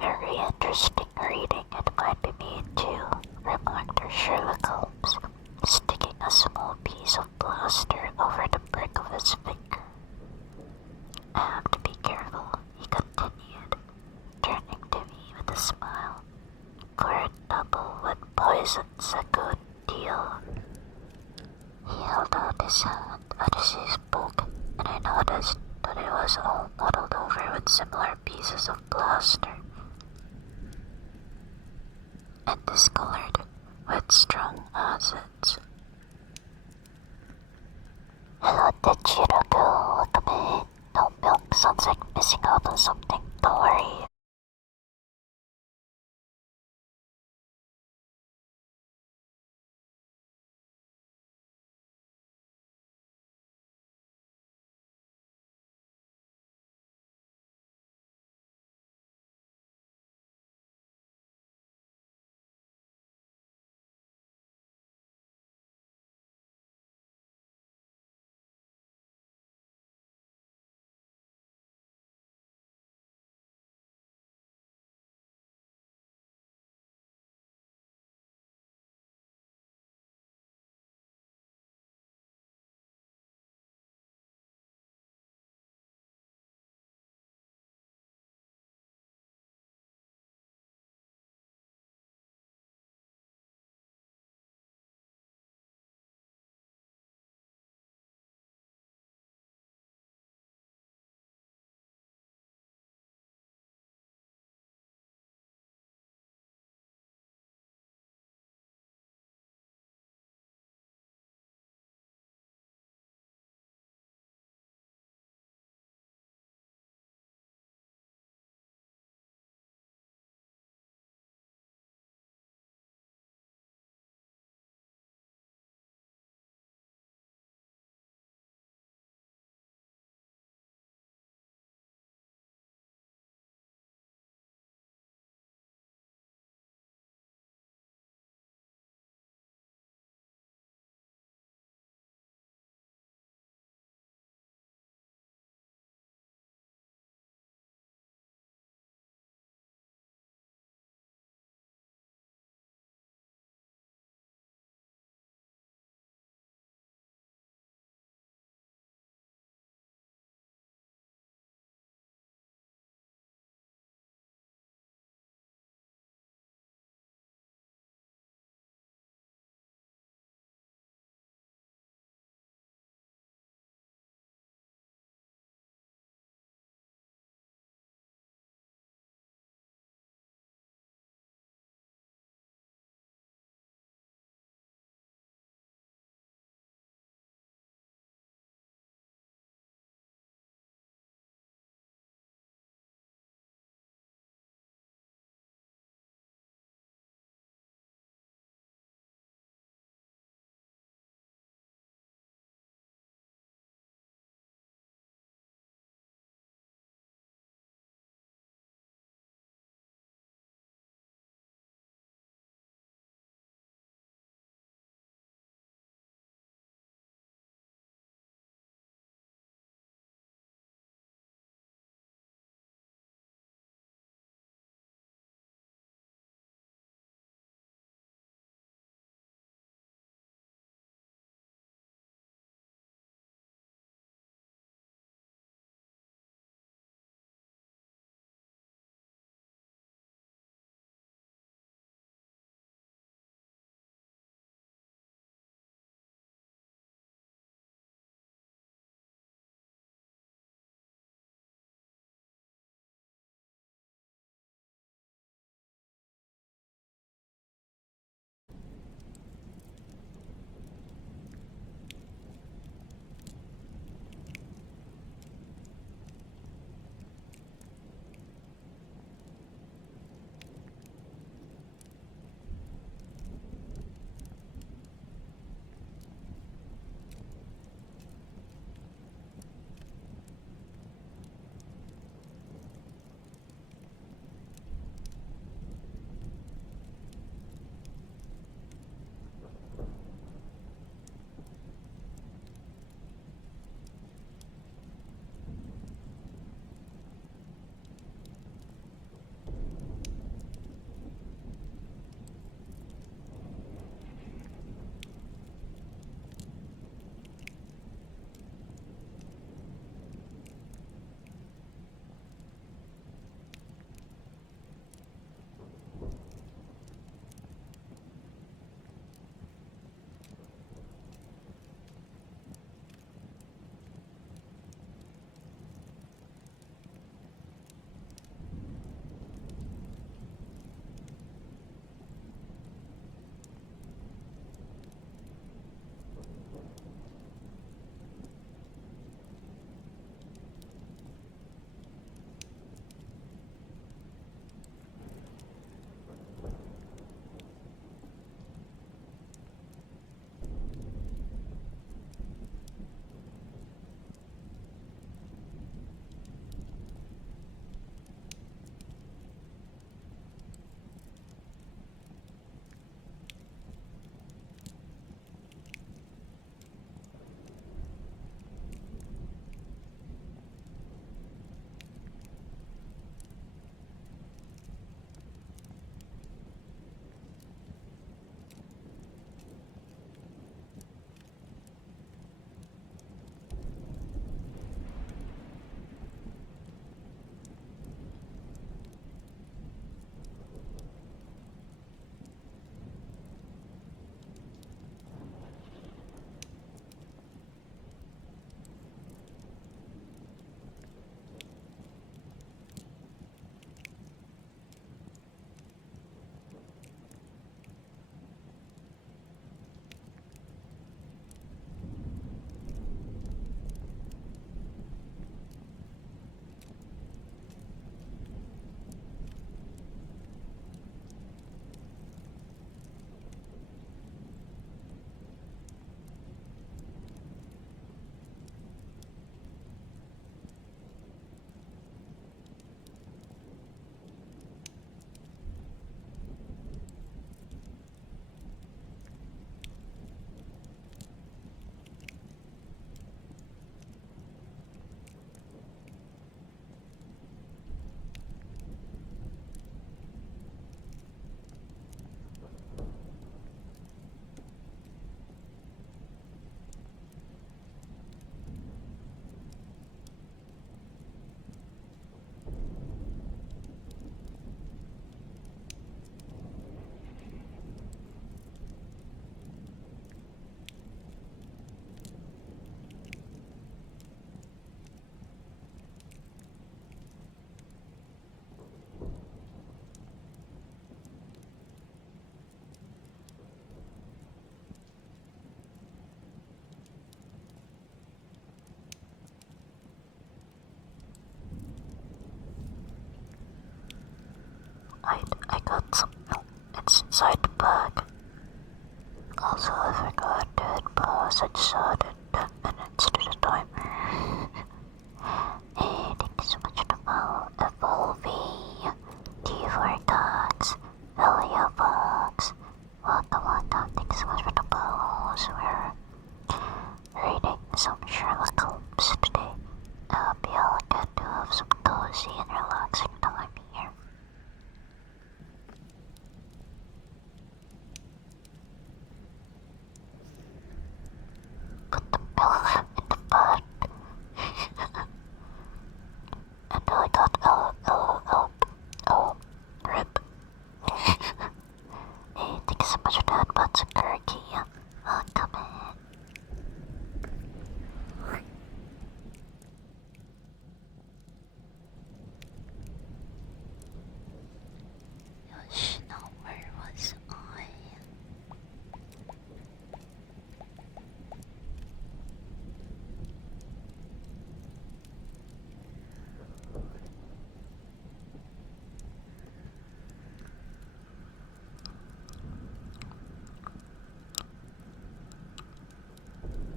Very interesting reading it might be made too, remarked Sherlock Holmes, sticking a small piece of plaster over the brick of his finger. I have to be careful, he continued, turning to me with a smile, for a double with poison's a good deal. He held out his hand as he spoke, and I noticed that it was all mottled over with similar pieces of plaster, and discolored with strong acids. Hello, Tachirago, come in. No milk sounds like missing out on something. Don't worry, message added 10 minutes to the timer. Hey, thank you so much to follow FOV, T4Cox, Elia Fox. Welcome. Thank you so much for the follows. We're reading some Sherlock Holmes today. I hope you all get to have some cozy and relaxing time here. Put the pillow in the bed. Until I got rip. Hey, thank you so much for that, Butts and Kirky. Welcome in. Gosh, now where was I?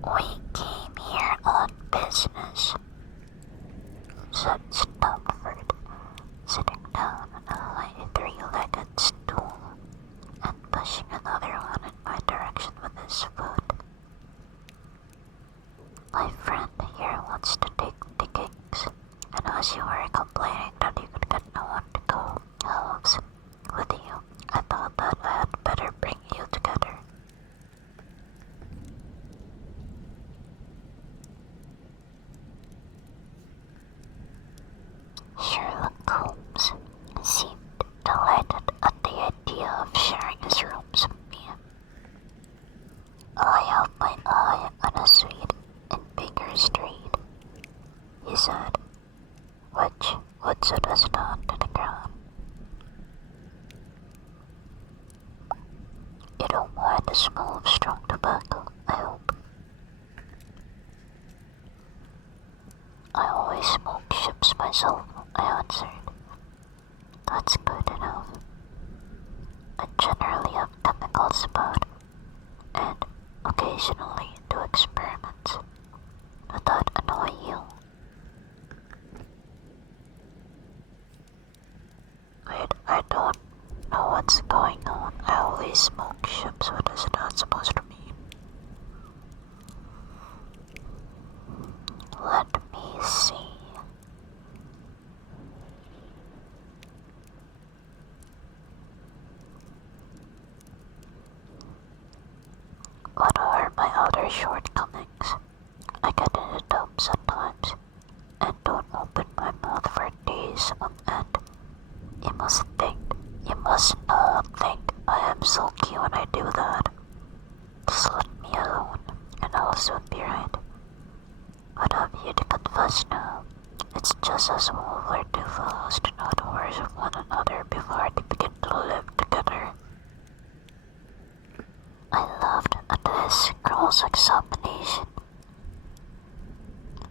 We came here on business, said Stamford, sitting down on a high three-legged stool and pushing another one in my direction with his foot. My friend here wants to take diggings, and as you were complaining that you could get no one to go halves with you, I thought that I had better bring you together. Sherlock Holmes seemed delighted at the idea of sharing his rooms with me. I have my eye on a suite in Baker Street, he said, which would sit us down to the ground. You don't mind the smell of strong tobacco, I hope. I always smoke ships myself, I answered. That's good enough. I generally have chemicals about, and occasionally do experiments. Would that annoy you? Wait, I don't know what's going on. I always smoke ships. What is that supposed to mean? Let me see. What are my other shortcomings? I get in a tub sometimes and don't open my mouth for days on end. You must not think I am sulky when I do that. Just let me alone, and I'll soon be right. What have you to confess now? It's just as well for two fellows to know the worst of one another before they begin to live together. I laughed at this cross-examination.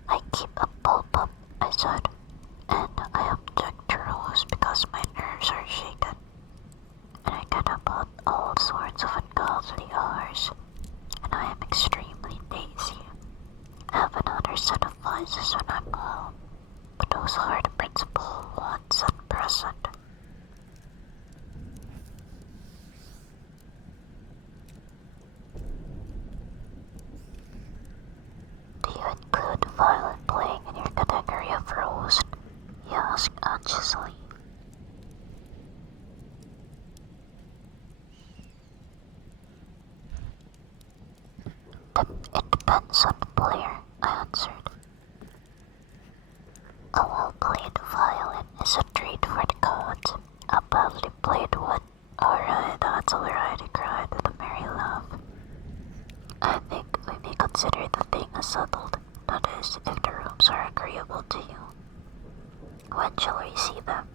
I keep a pulp, I said, and I object to rules because my nerves are shaken, and I get about all sorts of ungodly hours, and I am extremely lazy. I have another set of vices when I'm home, but those are the principal ones at present. Do you include violin playing in your category of rules? He asked anxiously. It depends on the player, I answered. A well-played violin is a treat for the gods. A badly played one. Alright, that's alright, he cried with a merry laugh. I think we may consider the thing as settled. That is, if the rooms are agreeable to you. When shall we see them?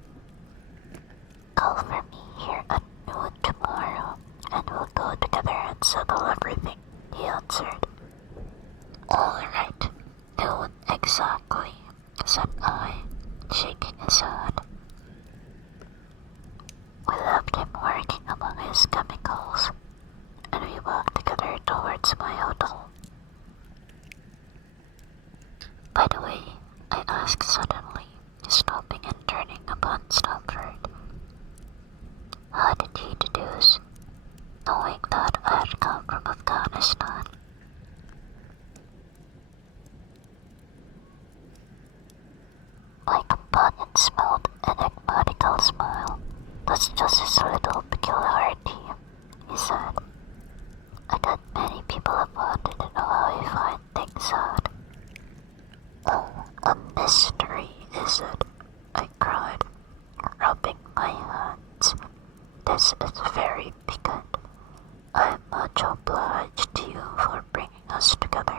Call for me here at noon tomorrow, and we'll go together and settle everything, he answered. Alright, noon exactly, said I, shaking his hand. We left him working among his chemicals, and we walked together towards my hotel. How did you deduce, knowing that I had come from Afghanistan? My companion smiled an enigmatical smile. That's just his little peculiarity, he said. I got many people have wanted to know how I find things out. Oh, a mystery, is it? I cried, rubbing my hands. This is very piquant. I am much obliged to you for bringing us together.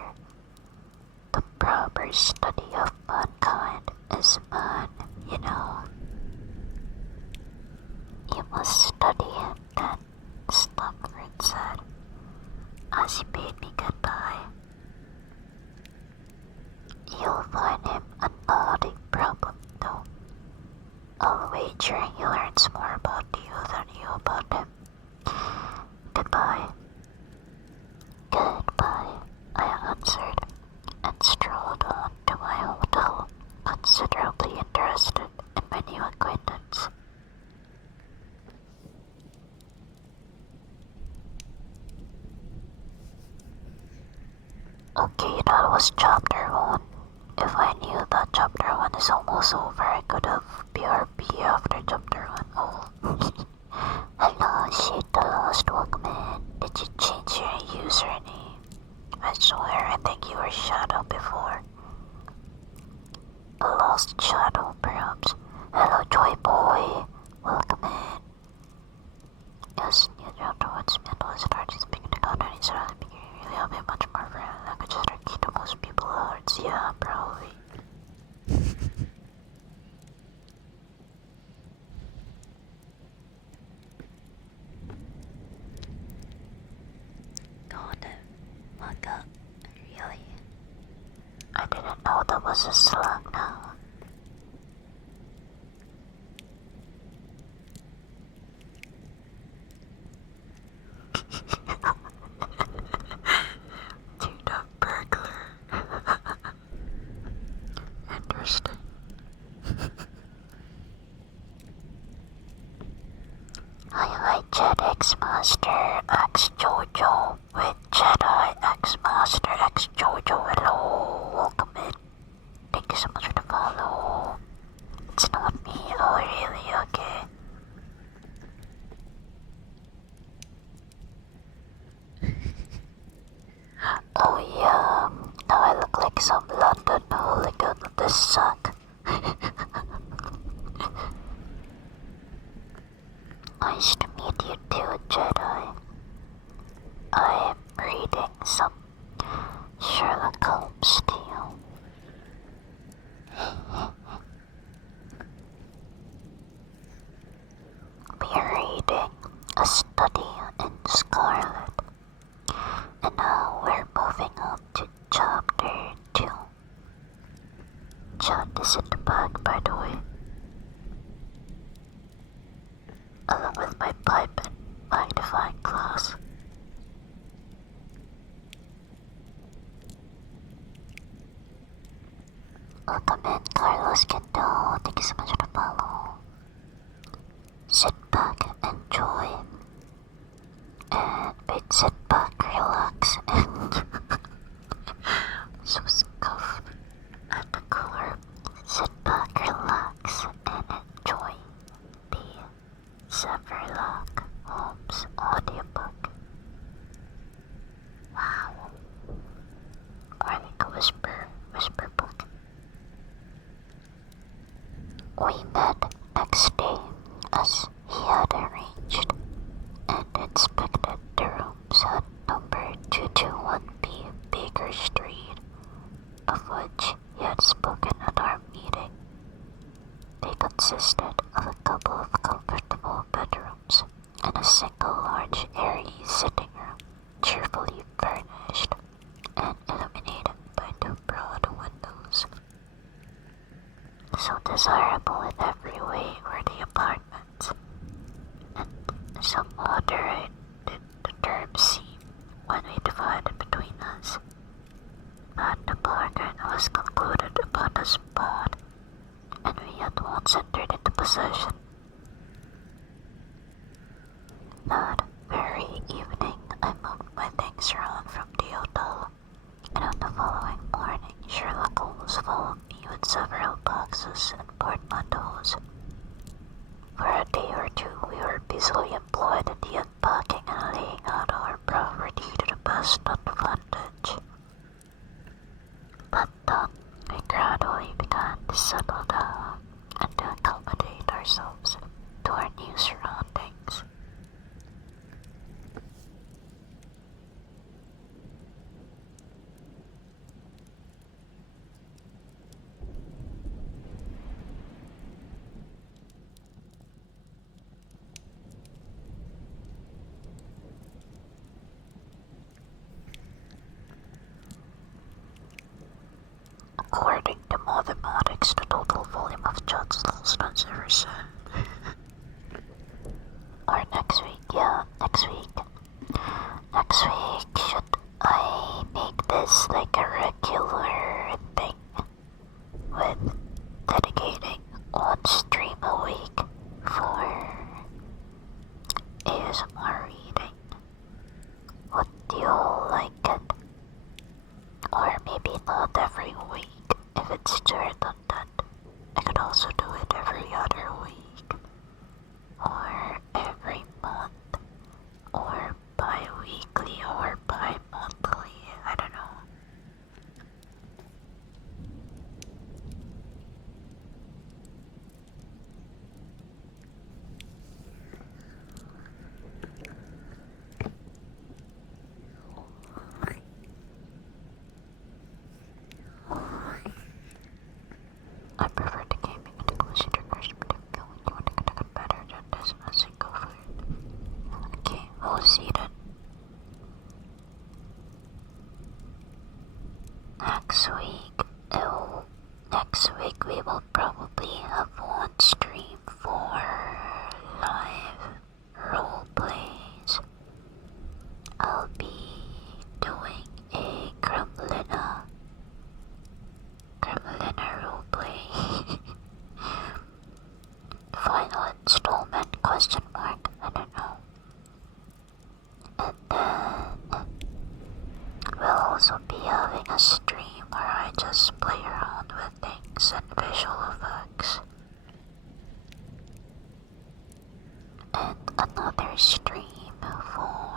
The proper study of mankind is man, you know. You must study him then, Zephyr said, as he bade me goodbye. You'll find him a naughty problem, though. I'll wager he learns more about you than you about him. Goodbye. Goodbye, I answered, and strolled on to my hotel, considerably interested in my new acquaintance. Okay, that was chapter 1. If I knew that chapter 1 is almost over, I could have BRB after chapter 1. Oh. Hello, shit, the lost Walkman. Did you change your username? I swear, I think you were Shadow before. A lost Shadow, perhaps. Hello, Joy Boy. Welcome in. Yes, new job towards me until I started speaking to God and he started speaking really a bit much more friendly languages are key to most people's hearts. Yeah, probably. God, my God, really? I didn't know that was a slang now. Dude, a burglar. Interesting. Hi, Jedi X Master X Jojo with Jedi X Master X Jojo. Hello, welcome in. Thank you so much for the follow. It's not me. Oh, really? Okay. Oh yeah, now I look like some London hooligan with this sack. Nice to meet you too, Jedi. I am reading some Sherlock Holmes to you. We are reading A Study in Scarlet. And now we're moving on to chapter 2. Chat is in the back, by the way. Along with my pipe and magnifying glass. Welcome in, Carlos Quinto. Thank you so much for the follow. Sit back, enjoy. And wait, sit back, relax, and so scuffed at the cooler. Sit back, relax, and enjoy the Zepherlock Holmes audiobook. Wow. Or I think a whisper book. We met next day as he had arranged and inspected the rooms at number 221B Baker Street, of which he had spoken at our meeting. They consisted of a couple of comfortable bedrooms and a single large airy sitting room, cheerfully furnished and illuminated by two broad windows. So desirable in every way were the apartments, and so moderate did the term seem when we divided between us, that the bargain was concluded upon the spot, and we at once entered into possession. easily employed in the unpacking and laying out our property to the best advantage. But then, we gradually began to settle down and to accommodate ourselves to our new surroundings. According to mathematics, the total volume of John's lost on Zephyr. Or next week, yeah, next week. Next week, should I make this like a regular thing with dedicating one stream a week for ASMR reading? Would you like it? Or maybe not every week if it's too redundant. I could also do it every other week, or every month, or bi-weekly, or bi-monthly, I don't know. I prefer the gaming and the closing triggers, but if you want to get a better than this, I say go for it. Okay, we'll see then. Next week we will probably have one stream for live roleplays. I'll be doing a Gremlina roleplay. Final installment, question mark, I don't know. And then we'll also be having a stream where I just play around with things and visual effects. And another stream for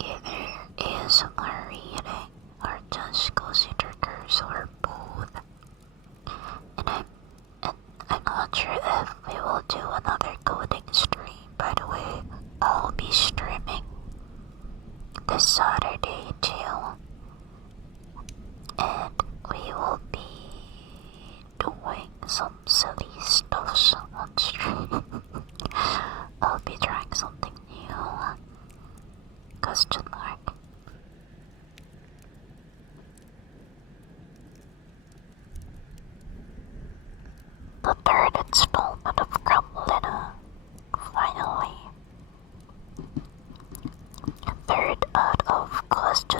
either ASMR reading or just cozy triggers or both. And I'm not sure if we will do another coding stream. By the way, I'll be streaming this Saturday too. And we will be doing some silly stuff on stream. I'll be trying something new. Question mark. The third installment of Gremlina. Finally. Third out of question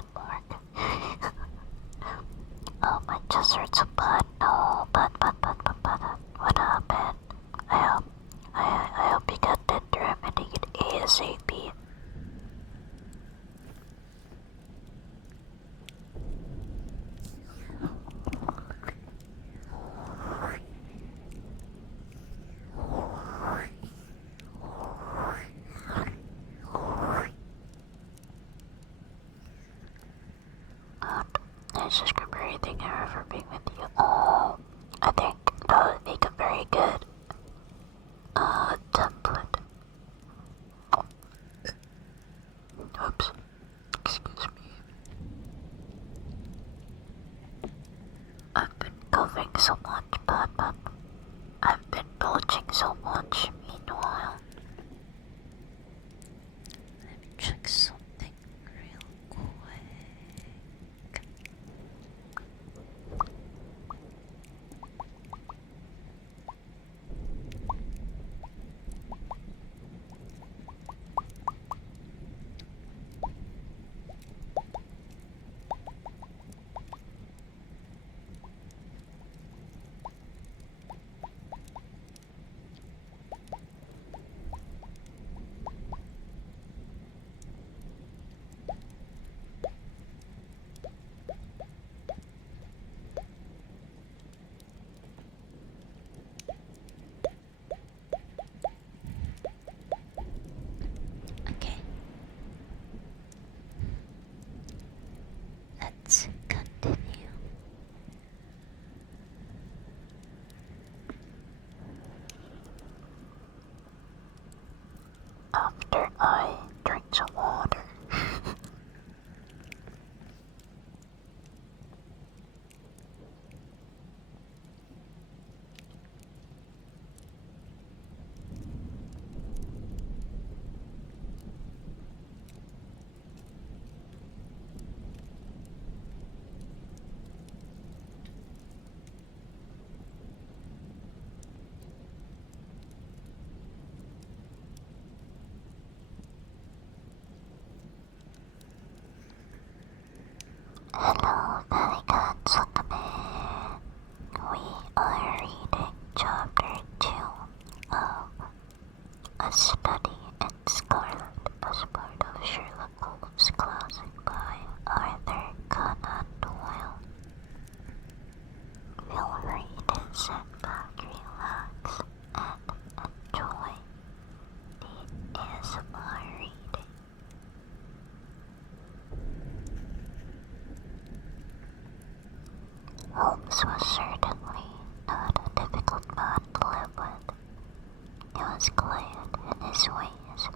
He was quiet in his ways,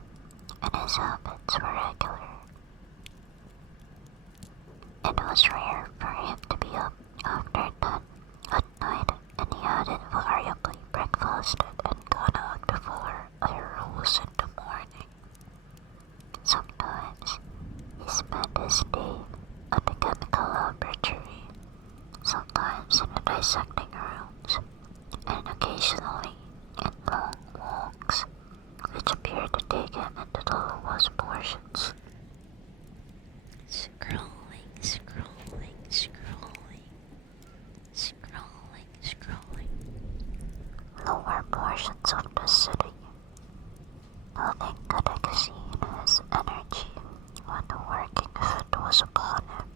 and his habits were regular. It was rare for him to be up after 10 at night, and he had invariably breakfasted and gone out before I rose in the morning. Sometimes he spent his day at the chemical laboratory, sometimes in the dissecting rooms, and occasionally in long walks, which appeared to take him into the lowest portions. Scrolling, scrolling, scrolling, scrolling, scrolling. Lower portions of the city. Nothing could exceed his energy when the working fit was upon him.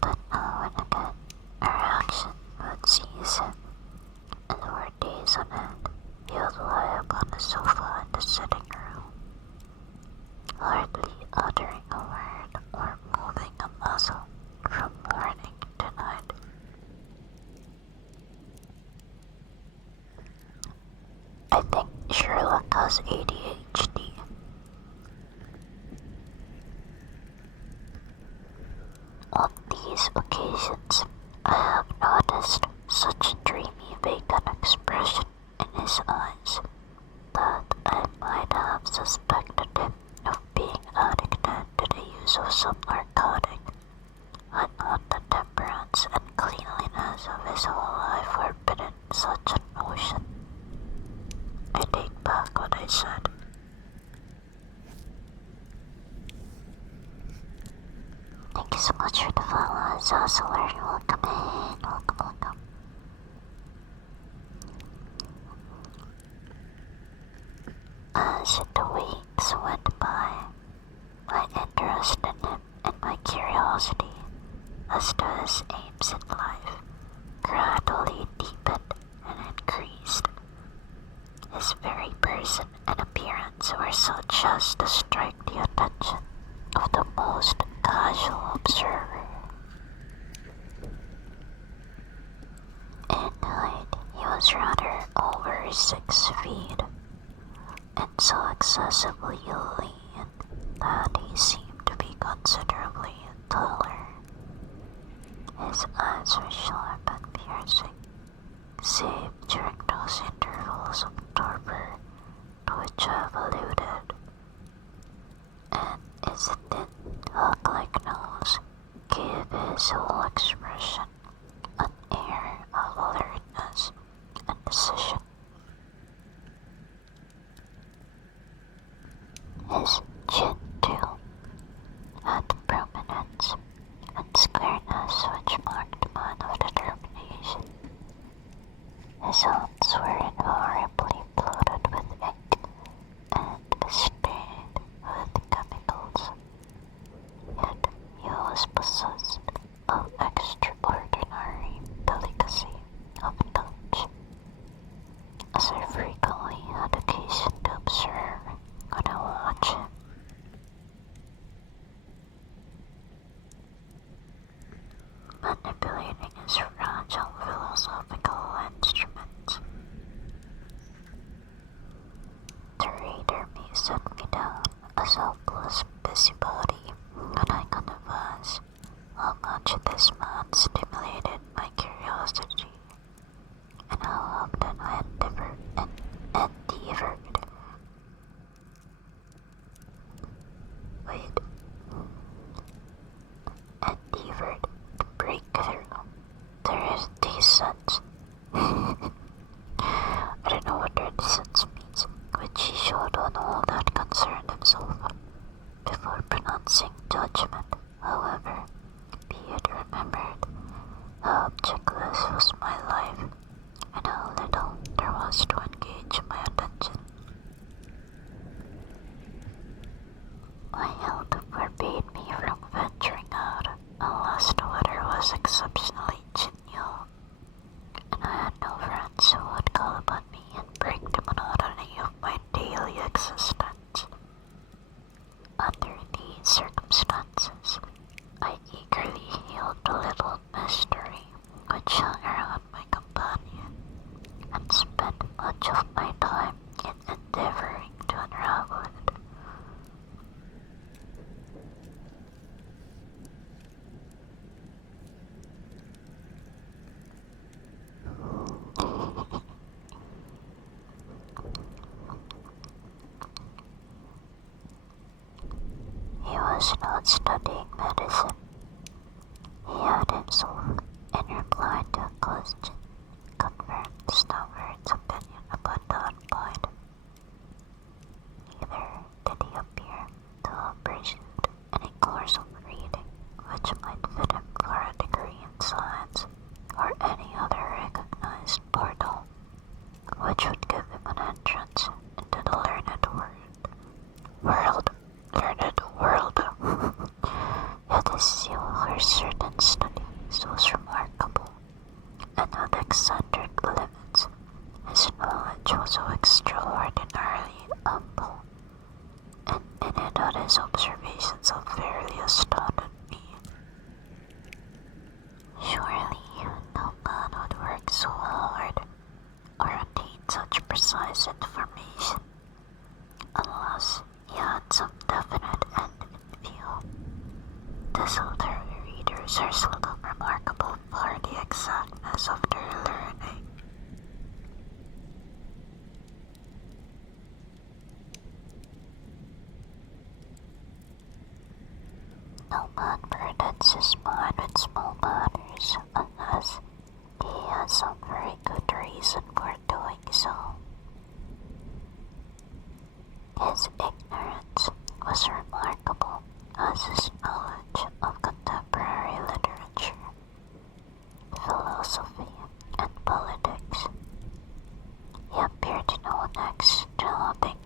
But now and again, a reaction would seize him, and for days on end, he would lie upon the sofa in the sitting room, hardly uttering a word or moving a muscle from morning to night. I think Sherlock has ADHD. On these occasions, I have noticed such a dreamy, vacant expression in his eyes that I might have suspected him of being addicted to the use of some narcotic, had not the temperance and cleanliness of his whole life forbidden such a notion. I take back what I said. Thank you so much for the follow, Zazzler. Welcome in. Welcome. As the weeks went by, my interest in him and my curiosity as to his aims in life gradually deepened and increased. His very person and appearance were such as to strike the attention of the most casual observer. In height, he was rather over 6 feet, and so excessively lean that he seemed to be considerably taller. His eyes were sharp and piercing, save during those intervals of torpor to which I have alluded, and his thin, hawk-like nose gave his whole expression an air of alertness and decision. His chin, too, had prominence and squareness which marked a man of determination. His hands were invariably bloated with ink and stained with chemicals, yet he was possessed of extraordinary delicacy of touch, as I frequently had occasion to observe when I watched him. Manipulating his fragile philosophical instruments. The reader may set me down as helpless busybody when I confess how much this man stimulated my curiosity, and how often I endeavored to break through their reticence. I don't know what reticence means, which he showed on all that concerned himself. Before pronouncing judgment, however, be it remembered how objectless was my was not studying medicine. He had himself, in reply to a question, confirmed Snowbird's opinion about the unbind. Neither did he appear to have pursued any course of reading which might fit him for a degree in science or any other recognized portal which would give him an entrance into the learned world. Yet his zeal for certain studies was remarkable, and had eccentric limits. His knowledge was so extraordinarily ample, and many of his observations have fairly astounded me. Surely no man would work so hard or attain such precise information unless he had some definite end in view. Desultory readers are seldom remarkable for the exactness of their learning. No man burdens his mind with small matters unless he has some very good reason for doing so. His ignorance was remarkable as his knowledge of contemporary literature, philosophy, and politics. He appeared to know next to nothing.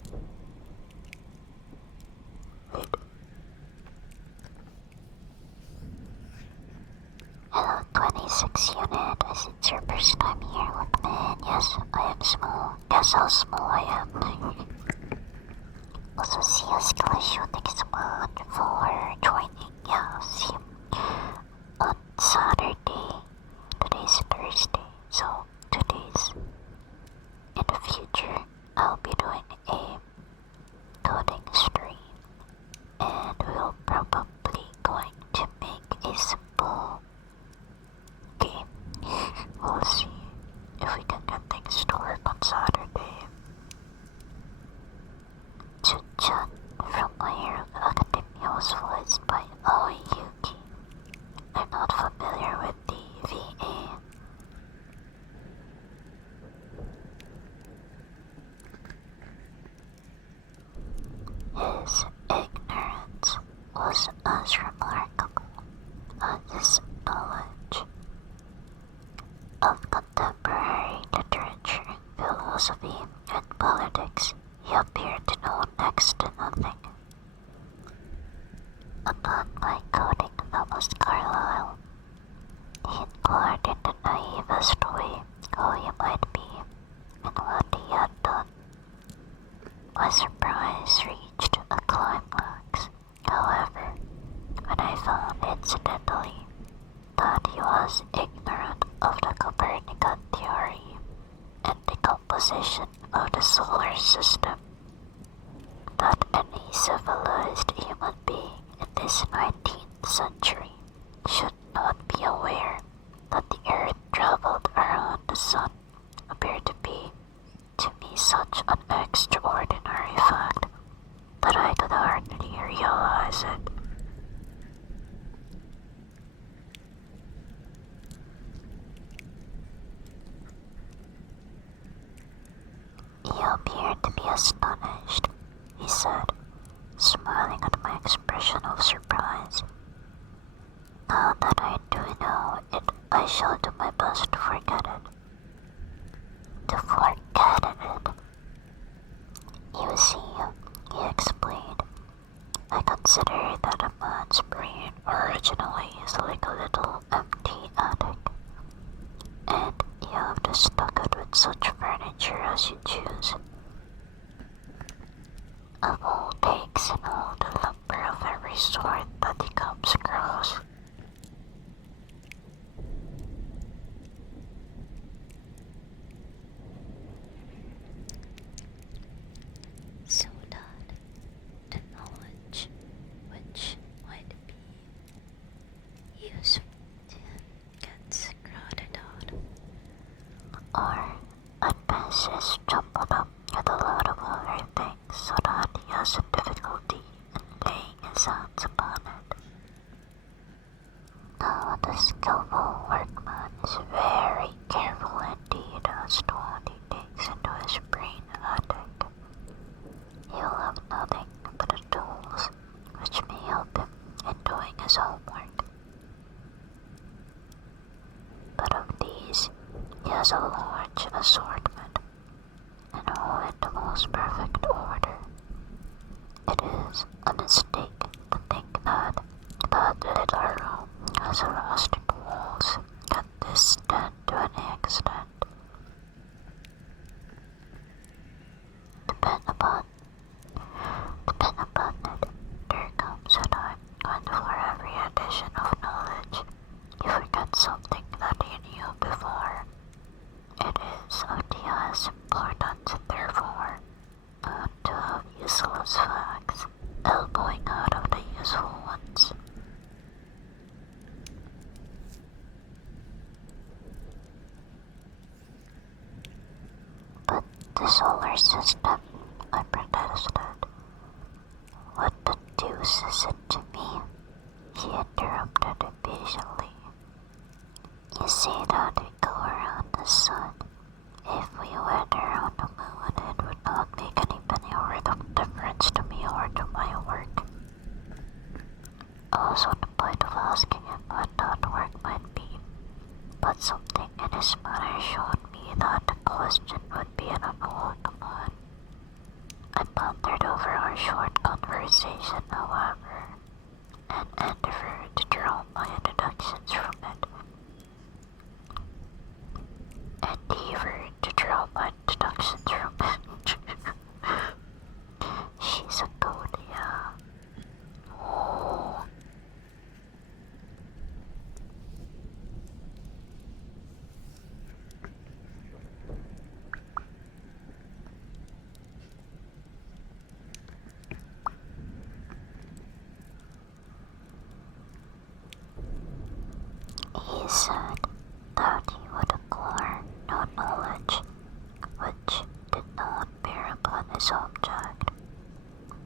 Hello, 26 unit. Is it your first time here with me? Yes, I am small. Guess how small I am. Also, see you, Skeleton. Thank you so much for joining. Yeah, see you on Saturday. Today's Thursday, so 2 days in the future, I'll be doing a coding stream, and we'll probably going to make a simple game. We'll see if we can get things to work on Saturday. Chun from My Hero Academia was voiced by Aoi Yuki. I'm not familiar with the VA. His ignorance was as remarkable as his knowledge of contemporary literature, philosophy, and politics. He appeared to know next to nothing. Upon my quoting Thomas Carlyle, he inquired in the naivest way who he might be and what he had done. My surprise reached a climax, however, when I found incidentally that he was ignorant of the Copernican theory and the composition of the solar system, that any civilized human being in this 19th century should not be aware that the Earth traveled around the Sun appeared to be, to me, such an extraordinary fact that I could hardly realize it. He appeared to be astonished, he said, smiling at my expression of surprise. Now that I do know it, I shall do my best to forget it. To forget it. You see, he explained, I consider that a man's brain originally is like a little empty attic, and you have to stock it with such furniture as you choose. Of all pigs and all the lumber of every sort that he comes across. So that the knowledge which might be useful to him gets crowded out. Or advice is jumbled up with a lot of other things so that he has a difficulty in laying his hands upon depend upon it. There comes a time when for every addition of knowledge, you forget something that you knew before. It is of the highest importance, therefore, not to have useless facts elbowing out of the useful ones. But the solar system, I protested. What the deuce is it to me? He interrupted impatiently. You say that we go around the sun. If we went around the moon, it would not make any penny worth of difference to me or to my work. I was on the point of asking him what that work might be, but something in his manner showed me that the question would be an unwelcome one. I pondered over our short conversation, however, and endeavored to draw my deductions from it. She's a goat, yeah. Oh. He said that he would acquire no knowledge which did not bear upon his object.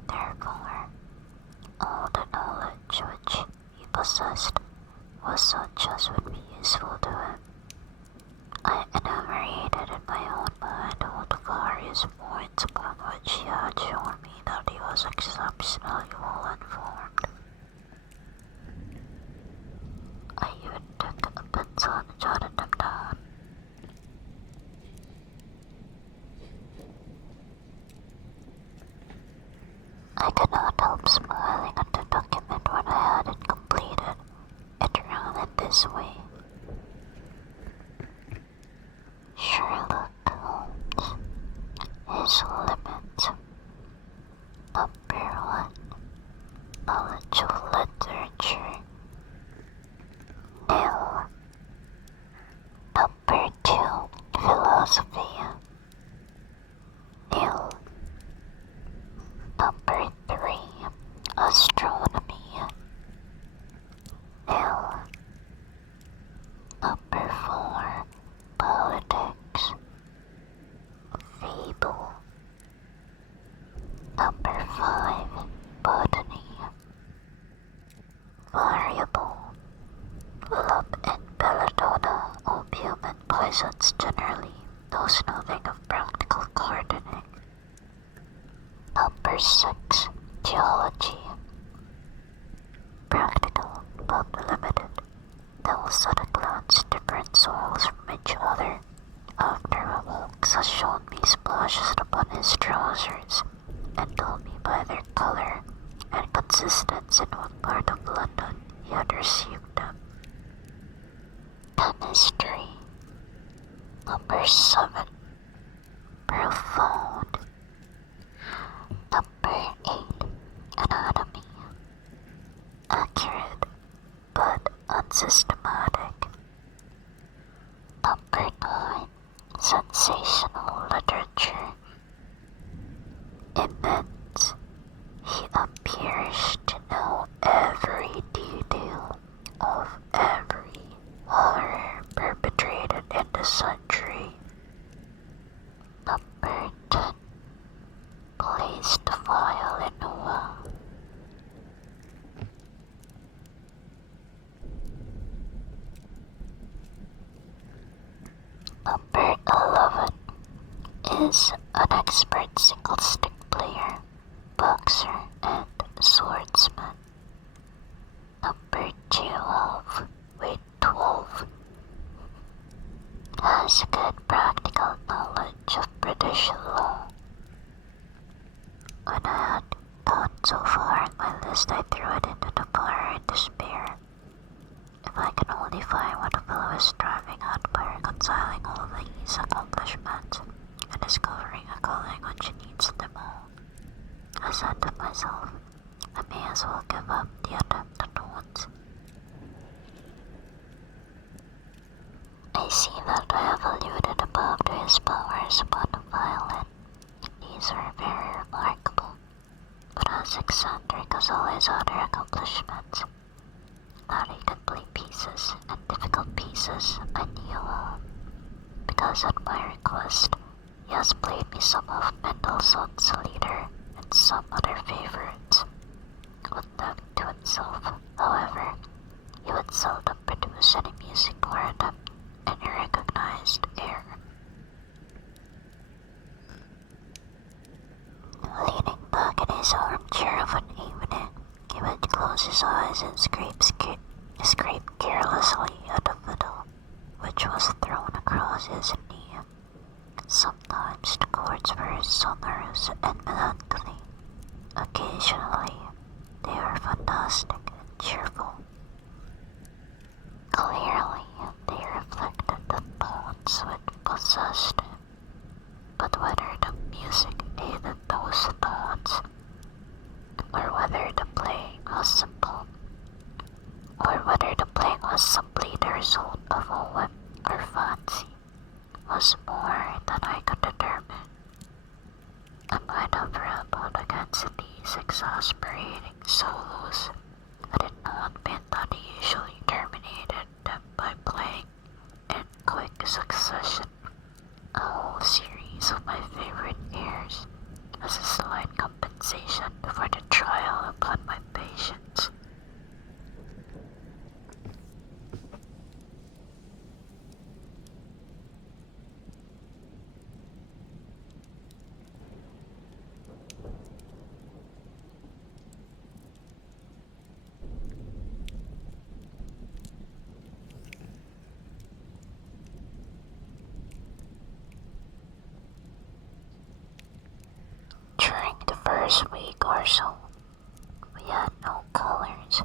Therefore, all the knowledge which he possessed was such as would be useful to him. I enumerated in my own mind all the various points upon which he had shown me that he was exceptionally well informed. I even took a pencil and jotted them down. I could not help smiling at the document when I had it completed. It ran in this way. Sherlock Holmes, his limits. Number 1, knowledge of literature. Nil. Number 2, philosophy. Nil. Number 3, astronomy. Nil. Number 4, politics. Feeble. Number 5, botany. Variable. Love and belladonna, opium and poisons generally, knows nothing of practical gardening. Number 6, geology. Practical, but limited. Tells at a glance different soils from each other. After a walk has shown me splashes upon his trousers, and told me by their color and consistence in what part of London he had received them. Chemistry. Number 7, profound. Number 8, anatomy. Accurate, but unsystematic. Number 9, sensational literature. Immense. He appears to know every detail of every horror perpetrated in the century. Number 10, place the violin well. Number 11 is an expert single-stick player, boxer, and swordsman. Number 12, with 12, has good practical knowledge of British law. When I had got so far in my list, I threw it into the fire in despair. If I can only find what the fellow is striving at by reconciling all these accomplishments, and discovering a calling when she needs them all. I said to myself, I may as well give up the attempt at once. I see that I have alluded above to his powers upon the violin. These are very remarkable, but as eccentric as all his other accomplishments. That he could play pieces, and difficult pieces, I knew well, because at my request, he has played me some of Mendelssohn's Lieder and some other favorites. Unknown to himself, however, he would seldom produce any music for them, any recognized air. Leaning back in his armchair of an evening, he would close his eyes and scrape carelessly at a fiddle, which was thrown across his knee. Sometimes the chords were sonorous and melancholy. Occasionally, they were fantastic and cheerful. Clearly, they reflected the tones which possessed him, but whether the music aided those tones, or whether the playing was simply the result of a whim or fancy, was more than I could determine. I might have rebelled against these exasperating solos had it not been that he usually terminated them by playing in quick succession a whole series of my favorite airs as a slight compensation for the trial upon my patience. During the first week or so, we had no colors,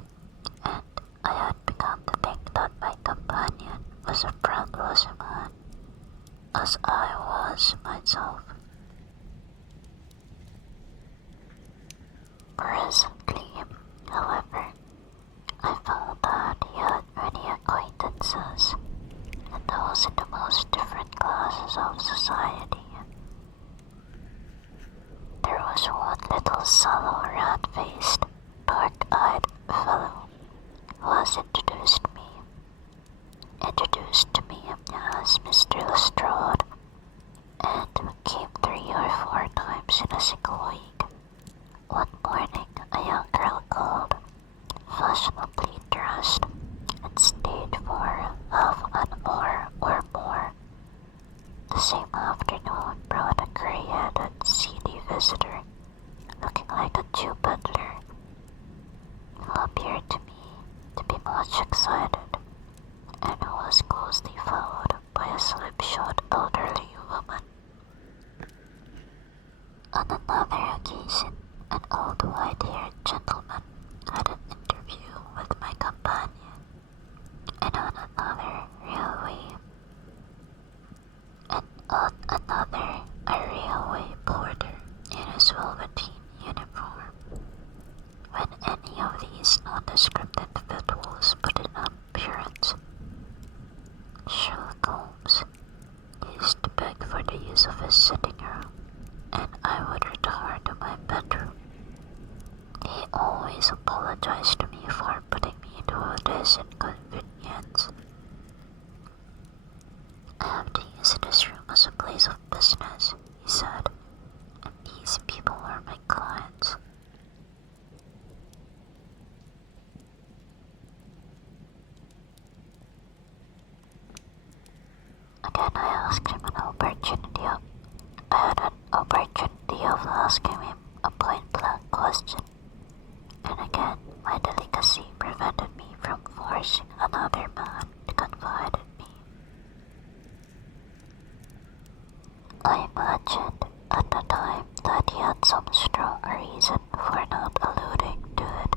and I had begun to think that my companion was a friendless man, as I was myself. Presently, however, I found that he had many acquaintances, and those in the most different classes of society. There was one little sallow, rat-faced, dark-eyed fellow who was introduced to me as Mr. Lestrade, and came 3 or 4 times in a single week. One morning, a young girl called, fashionably dressed, and stayed for half an hour or more. The same afternoon brought a grey-headed, seedy visitor, looking like a Jew peddler, who appeared to me to be much excited, and who was closely followed by a slipshod elderly woman. On another occasion, an old white-haired gentleman had an interview with my companion, and on another a railway porter in his velveteen uniform. When any of these nondescript individuals put in an appearance, Sherlock Holmes used to beg for the use of his sitting room, and I would retire to my bedroom. He always apologized to me for putting me to this inconvenience. I have to use this room as a place of business, he said, and these people were my clients. Again, I had an opportunity of asking him a point-blank question, and again my delicacy prevented me from forcing another man to confide in me. I imagined at the time that he had some strong reason for not alluding to it,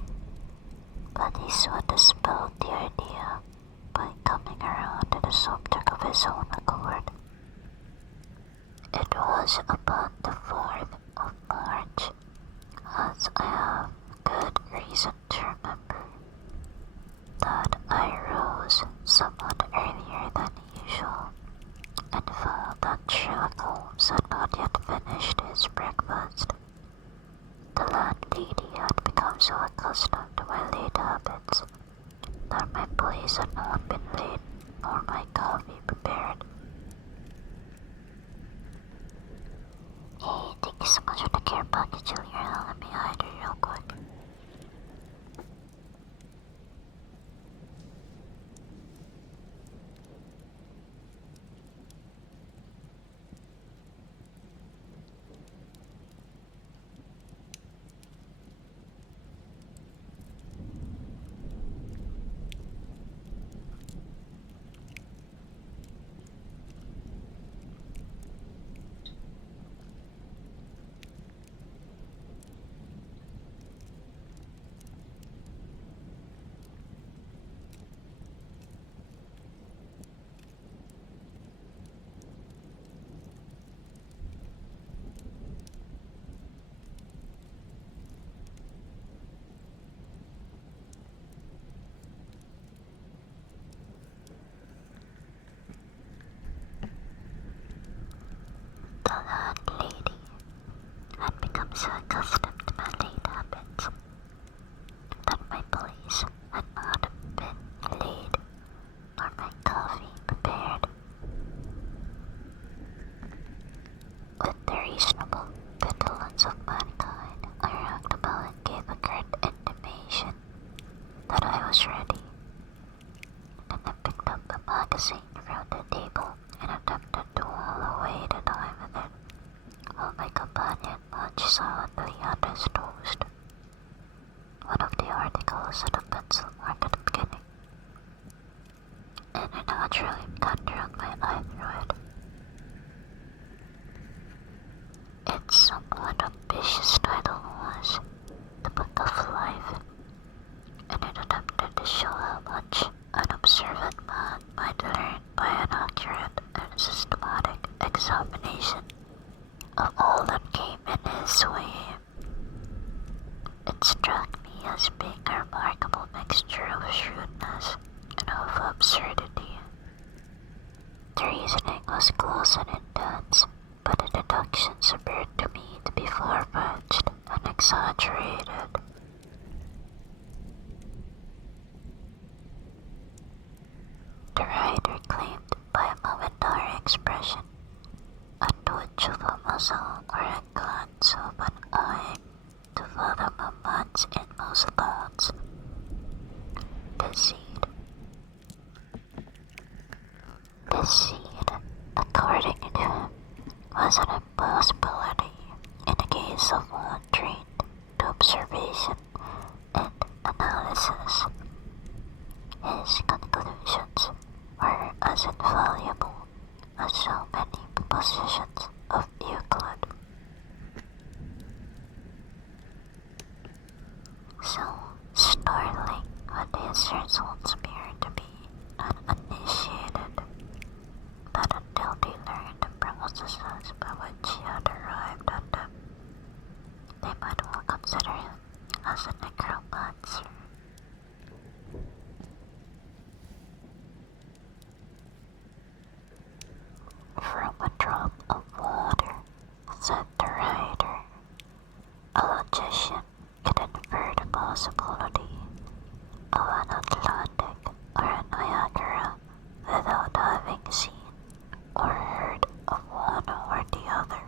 but he soon dispelled the idea by coming around to the subject of his own accord. It was my companion munched silently at his toast. One of the articles had a pencil mark at the beginning, and I naturally cut around my eye through it. Its somewhat ambitious title was The Book of Life, and it attempted to show how much an observant man might learn by an accurate and systematic examination of all that came in his way. It struck me as being a remarkable mixture of shrewdness and of absurdity. The reasoning was close and intense, but the deductions appeared to me to be far-fetched and exaggerated. The writer claimed by a momentary expression, a twitch of a muzzle or a glance of an eye to fathom a man's inmost thoughts. Deceit, according to him, was an impossibility in the case of one trained to observation and analysis. His conclusions were as infallible as so many propositions of Euclid. So startling would his results appear to be uninitiated, that until they learned the processes by which he had arrived at them, they might well consider him as a necromancer. From a drop of water, said the writer, a logician can infer the possibility of an Atlantic or a Niagara without having seen or heard of one or the other.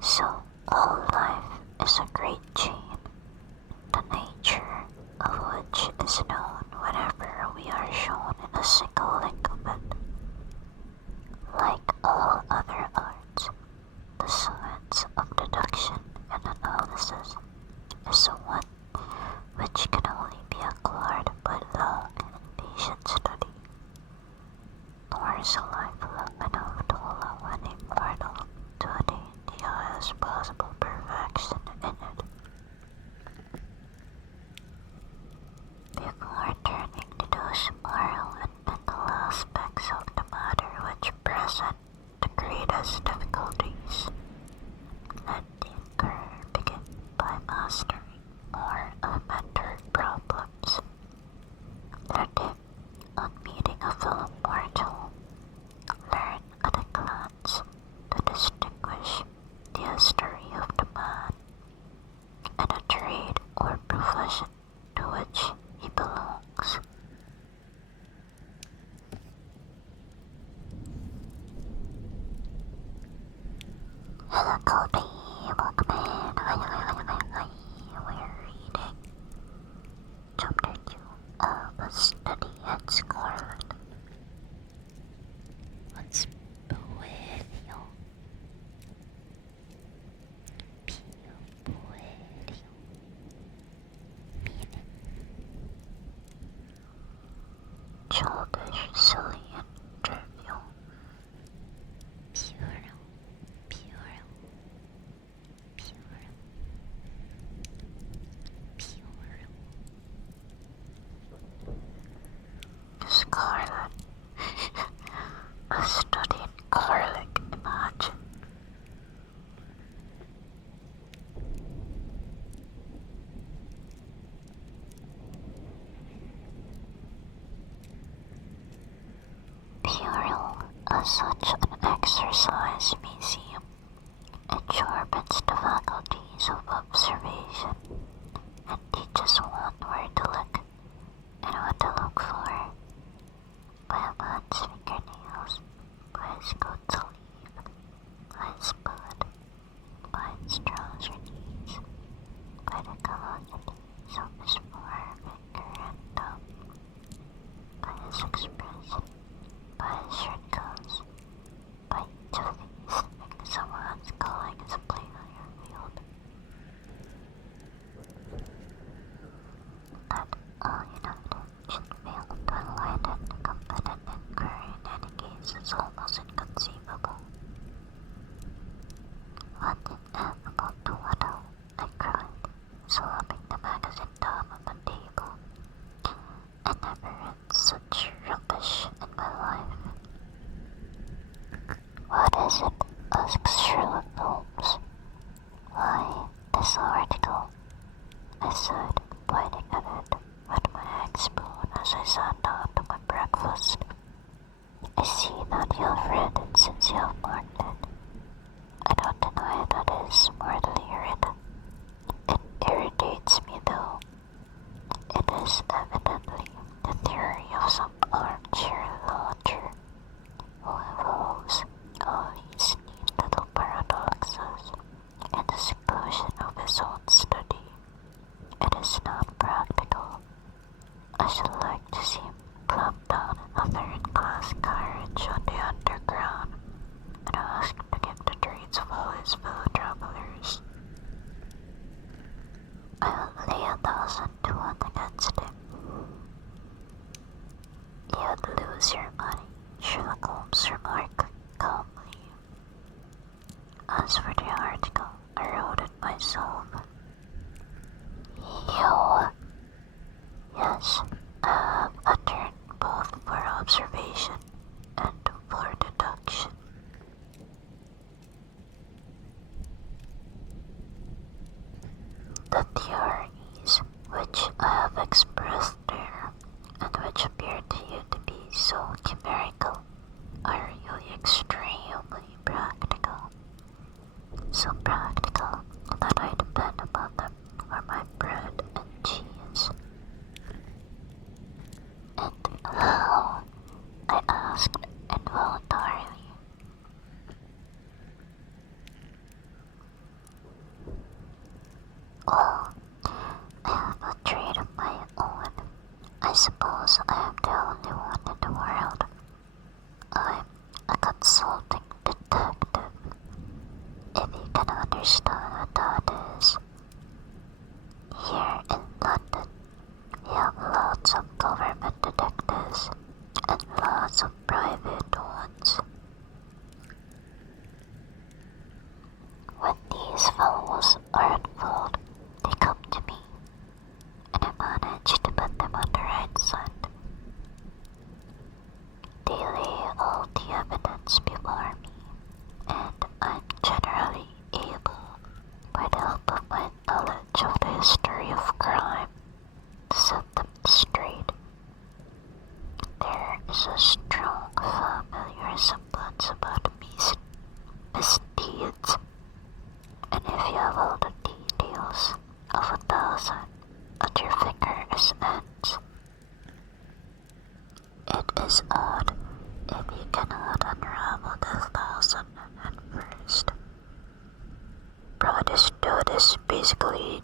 So all life is a great chain, the nature of which is known whenever we are shown in a single link of it. Like all other arts, the science of deduction and analysis is one which can only be acquired by long and patient study, nor is a life long enough to allow any mortal to attain the highest possible perfection in it. Before turning to those moral and mental aspects of the matter which present the greatest difficulties, let the inquirer begin by mastering more elementary problems. Let him, on meeting a fellow mortal, learn at a glance to distinguish the history of the man and a trade or profession to which he belongs. Hello, Cody. Welcome in. We're reading Chapter 2 of A Study at Scarlet. What's Puerio? Pio Puerio. Meaning Childish, silly, and trivial. pure, pure, pure, pure. Scarlet. A study in garlic, imagine. Puerile as such an exercise museum, it sharpens the faculties of observation and teaches one where to look and what to look for. By a man's fingernails, by his coat sleeve, by his bud, by his trouser knees, by the callosities of his forefinger and thumb, by his expression, by his shirt cuffs, by each of these find it animal to waddle, I cried, slapping the magazine down on the table. I never read such rubbish in my life. What is it? Asks Sherlock Holmes. Why, this article, I said, pointing at it with my egg spoon as I sat down to my breakfast. I see that you have read it since you have marked it. I don't deny that it is mortally written. It irritates me though. It is evidently the theory of some armchair lodger who involves all these neat little paradoxes in the seclusion of his own study. It is not practical. I should like to see him plump down in a third-class carriage on the underground and ask to give the treats of all his fellow travelers. I'll lay 1,000 to 1 against him. You'd lose your money, Sherlock Holmes remarked calmly. As for the article, I wrote it myself. You? Yes, I have a turn both for observation and for deduction. The theories which I have expressed there, and which appear to you to be so chimerical, are really extremely practical. So practical that I depend upon them for my bread and cheese. And how? I asked involuntarily. Well, I have a trade of my own. I suppose I am the only one in the world. I'm a consulting detective, if you can understand what that is. Here in London, we have lots of government detectives and lots of private ones. When these fellows are involved, they come to me, and I manage to put them on the right scent. They lay all the evidence before me, and I'm generally able, by the help of my knowledge of the history of crime, to set them straight. There is a strong family resemblance about these misdeeds, and if you have all the details of 1,000 at your fingers' ends, it is odd if you cannot unravel the 1,000 at first. Broadest is basically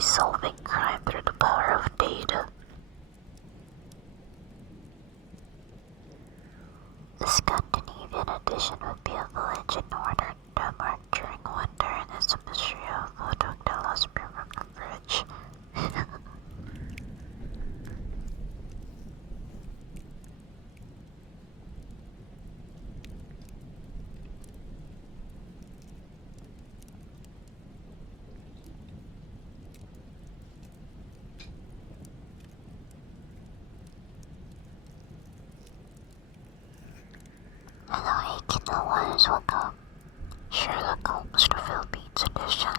solving crime through the power of data. The Scandinavian edition would be a village in northern Denmark during winter, and it's a mystery of who took the last beer from the fridge. And the Aikina ones will come. Sherlock Holmes, the Philippines edition.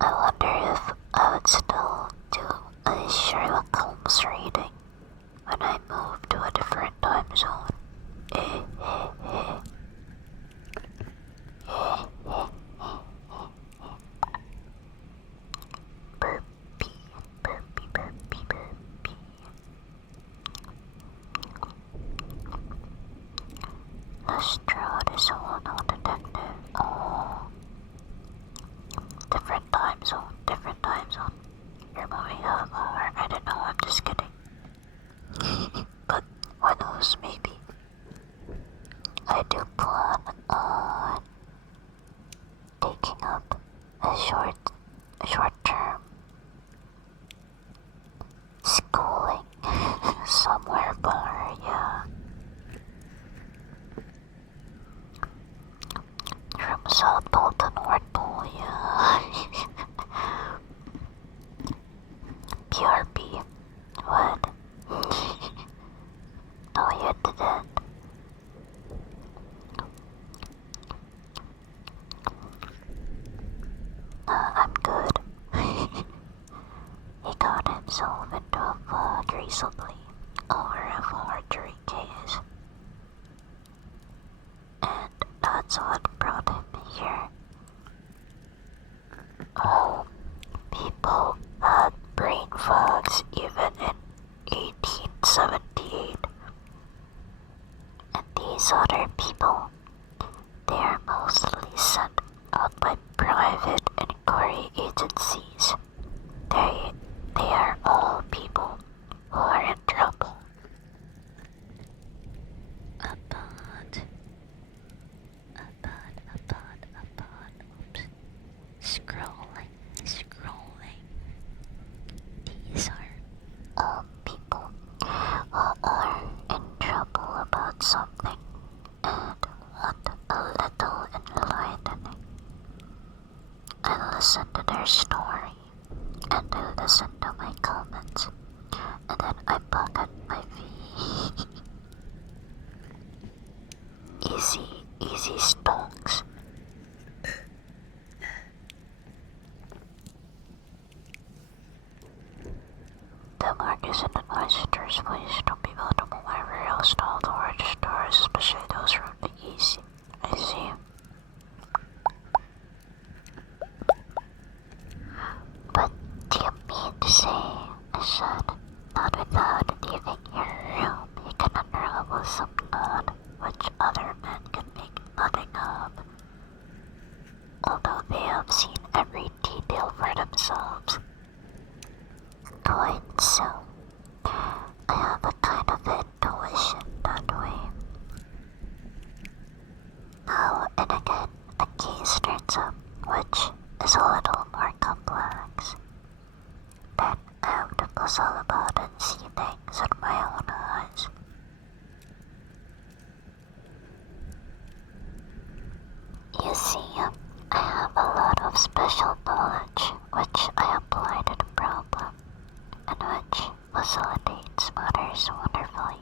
I wonder if I would still do a Sherlock Holmes reading when I move to a different time zone. Burpee, burpee, burpee, burpee. Lestrade is a well-known detective. Oh. Different time zone, different time zone. You're moving over. I don't know, I'm just kidding. But who knows, maybe. I do plan on taking up a short-term schooling somewhere far, yeah. South Pole to North Pole, yeah. PRP. What? No, you didn't. I'm good. He got himself into a fog recently over a forgery case. And that's what brought him here. Oh, people had brain fogs even in 1878. And these other people, they are mostly sent out by private inquiry agencies. They are all people who are in trouble. Oops. Scrolling. These are People who are in trouble about something and want a little enlightening. I listen to their story, and I listen to my comments, and then I pocket my fee. Easy stocks. The market and advisors please don't be valuable wherever else to all the large stores, especially those from the east. I see. But do you mean to say, I said, not without leaving your room, you can unravel some knot which other men can make nothing of, although they have seen every detail for themselves. Quite so. I have a kind of intuition that way. Now and again, a case turns up which is a little more complex. Then I have to puzzle about and see things with my own eyes. You see, I have a lot of special knowledge which I apply to the problem, and which facilitates matters wonderfully.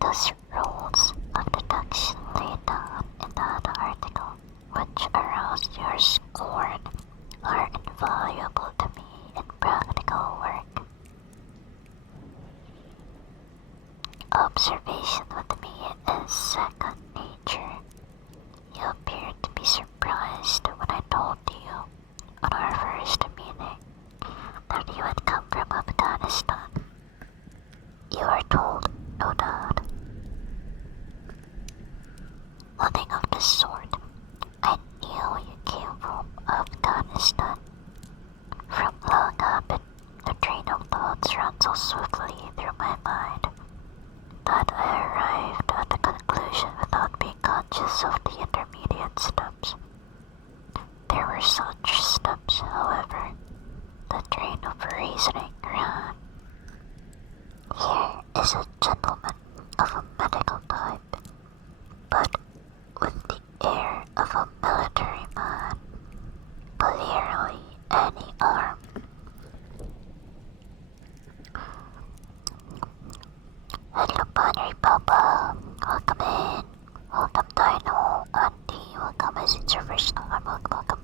Those rules of deduction laid down in that article, which aroused your scorn, are invaluable to me in practical work. Observation with me is second nature. You appeared to be surprised when I told you, on our first meeting, that you had come from Afghanistan. You were told, no doubt. Nothing of the sort. I knew you came from Afghanistan. From long habit, the train of thoughts ran so swiftly through my mind that I arrived at the conclusion without being conscious of the intermediate steps. There were such steps, however. The train of reasoning ran. Here is a gentleman of a medical type, but with the air of a military man, clearly any arm. Hello, Bunny Papa. Welcome in. Welcome, Dino. Auntie, welcome. Is it your first time? Welcome.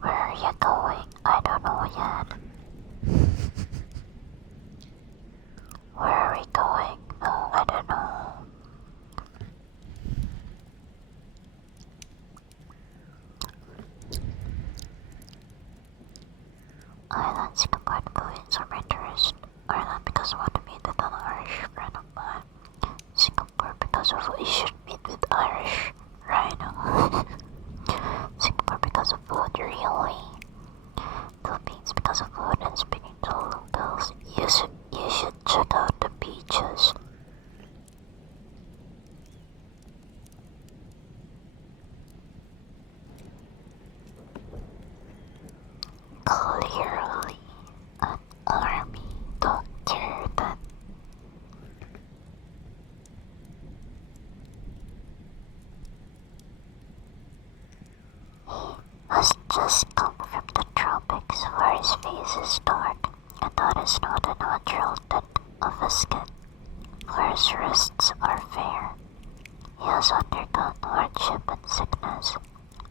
Where are you going? I don't know yet. Where are we going? Oh, I don't know. Islands combined movies are my interest. Ireland because I want to meet with an Irish friend of mine. Singapore because of we should meet with Irish Rhino. Singapore because of food, really. Philippines because of food and speaking to locals. You should check out the beaches. Clearly an army doctor then. Zephyr's wrists are fair. He has undergone hardship and sickness,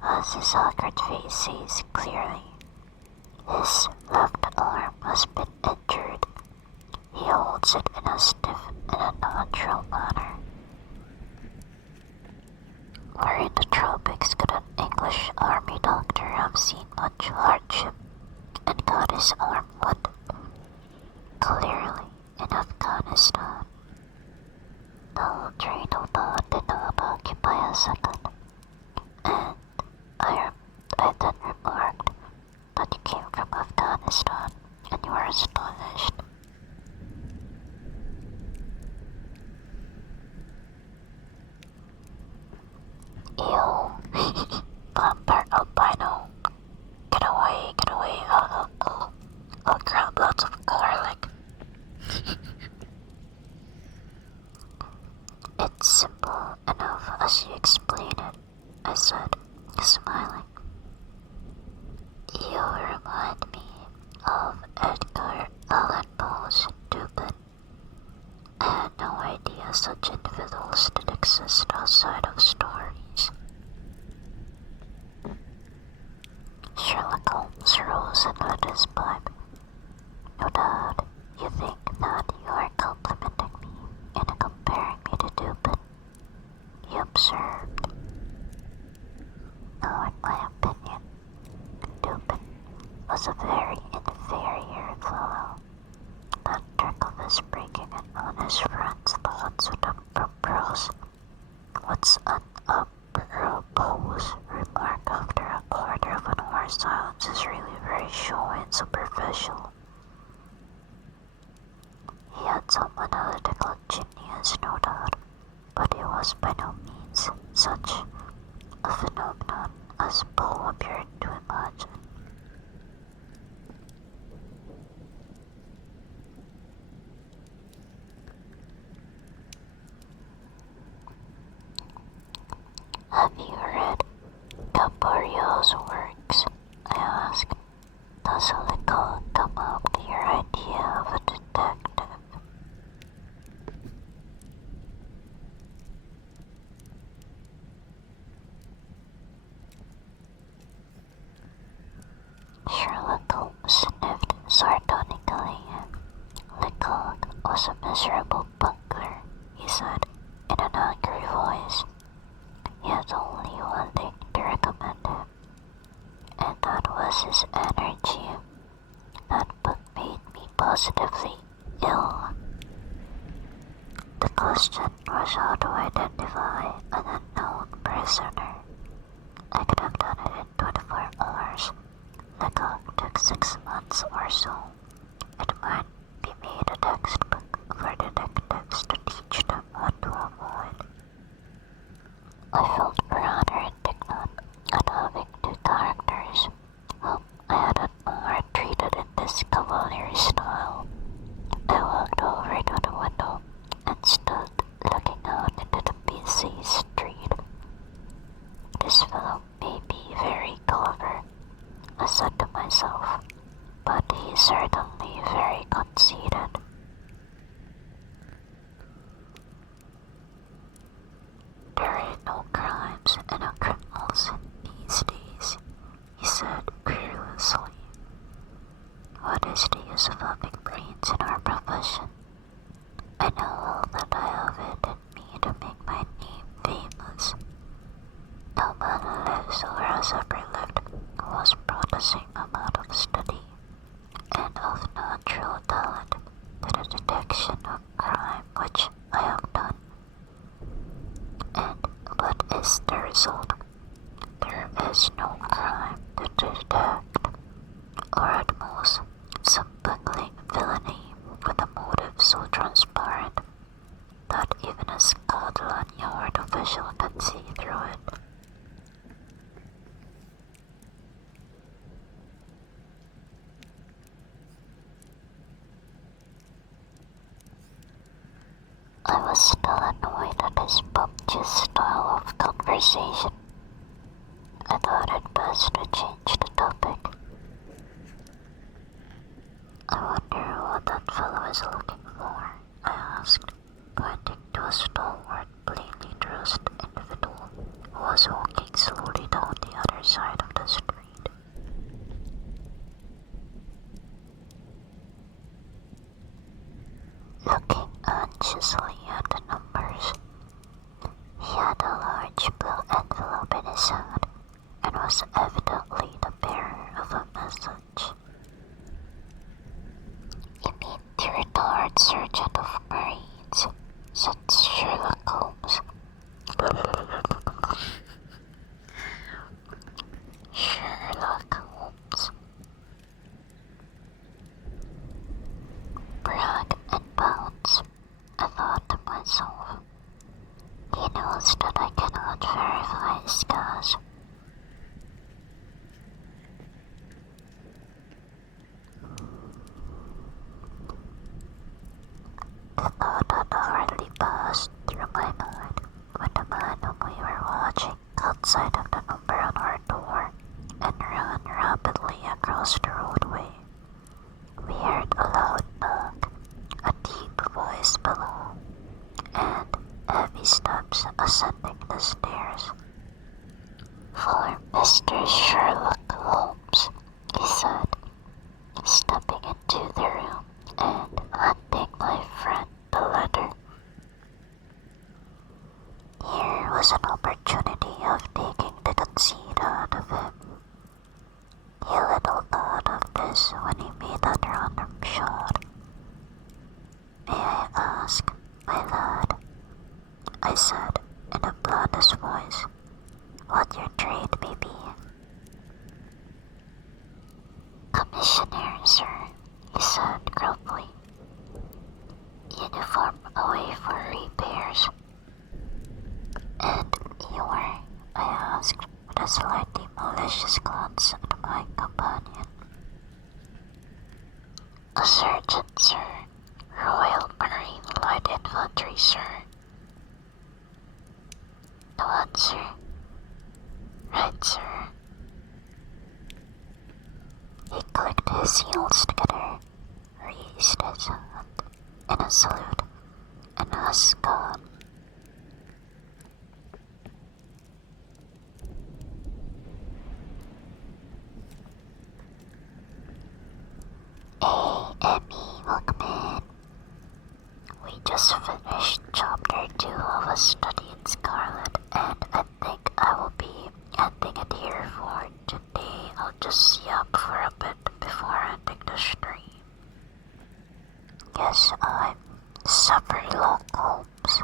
as his haggard face says clearly. His left arm has been injured. He holds it in a stiff and unnatural manner. Where in the tropics could an English army doctor have seen much hardship and got his arm wounded? Clearly in Afghanistan. The whole train of thought did not occupy a second, and I then remarked that you came from Afghanistan and you were astonished. Ew. Vampire albino. Get away, get away. I'll grab lots of garlic. It's simple enough as you explain it, I said, smiling. You remind me of Edgar Allan Poe's Dupin. I had no idea such individuals did exist outside of stories. Sherlock Holmes rose and lit his pipe. No doubt you think that you are complimenting me in comparing me to Dupin, he observed. No, in my opinion, Dupin was a very inferior fellow. That trick of his breaking in on his friend's thoughts with a prose. What's an apropos remark after a quarter of an hour's silence is really very showy and superficial. He had some analytical genius, no doubt, but he was by no means such a phenomenon as Poe appeared to imagine. Have you read Gaboriau's works? I asked. Does a little come up to your idea of a detective? Sherlock Holmes sniffed sardonically. Lecoq was a miserable bungler, he said in an angry voice. He had only one thing to recommend him, and that was his energy. That book made me positively ill. The question was how to identify an unknown prisoner. I could have done it in 24 hours. Lecoq took 6 months or so. It might be made a textbook for detectives to teach them what to avoid. I felt rather indignant at having 2 characters whom I had admired treated in this cavalry style. I walked over to the window and stood looking out into the busy street. This fellow may be very clever, I said to myself, but he's certainly very conceited. There are no crimes and no criminals these days, he said querulously. What is the use of having brains in our profession? I know all that I have it in me to make my name famous. No man lives or has ever lived who has brought the same amount of study and of natural talent to the detection of crime which I have done. And what is the result? There is no crime to detect, or at most some bungling villainy with a motive so transparent that even a Scotland Yard official can see through it. I was still annoyed at his bumptious style of conversation. I thought it best to change the topic. I wonder what that fellow is looking for, I asked, pointing a stalwart, plainly dressed individual who was walking slowly down the other side of the street. Looking anxiously at the numbers, he had a large blue envelope in his hand and was evidently the bearer of a message. "You mean the retired Sergeant of Marines," said Sherlock Holmes. Sherlock Holmes. Brag and bounce, I thought to myself. He knows that I cannot verify his guess. The thought had hardly passed through my mind when the man whom we were watching caught sight of the number on our door and ran rapidly across the roadway. We heard a loud knock, a deep voice below, and heavy steps ascending the stairs. "For Mr. Sherlock Holmes," he said, stepping into the room and handing my friend the letter. Here was an opportunity of taking the conceit out of him. He little thought of this when he made that random shot. "May I ask, my lad," I said in a blandest voice, "what your trade may be?" "Commissioner, sir," he said gruffly. "Uniform away for repairs." "And you were?" I asked with a slightly malicious glance at my companion. "A sergeant, sir. Royal Marine Light Infantry, sir." "No answer." "Right, sir." He clicked his heels together, raised his hand in a salute, and was gone. "Hey, Emmy, welcome in. We just finished chapter 2 of A Study in Scarlet, and I think I will be ending it here for today. I'll just yap for a bit before ending the stream. Yes, I'm Zepherlock Holmes,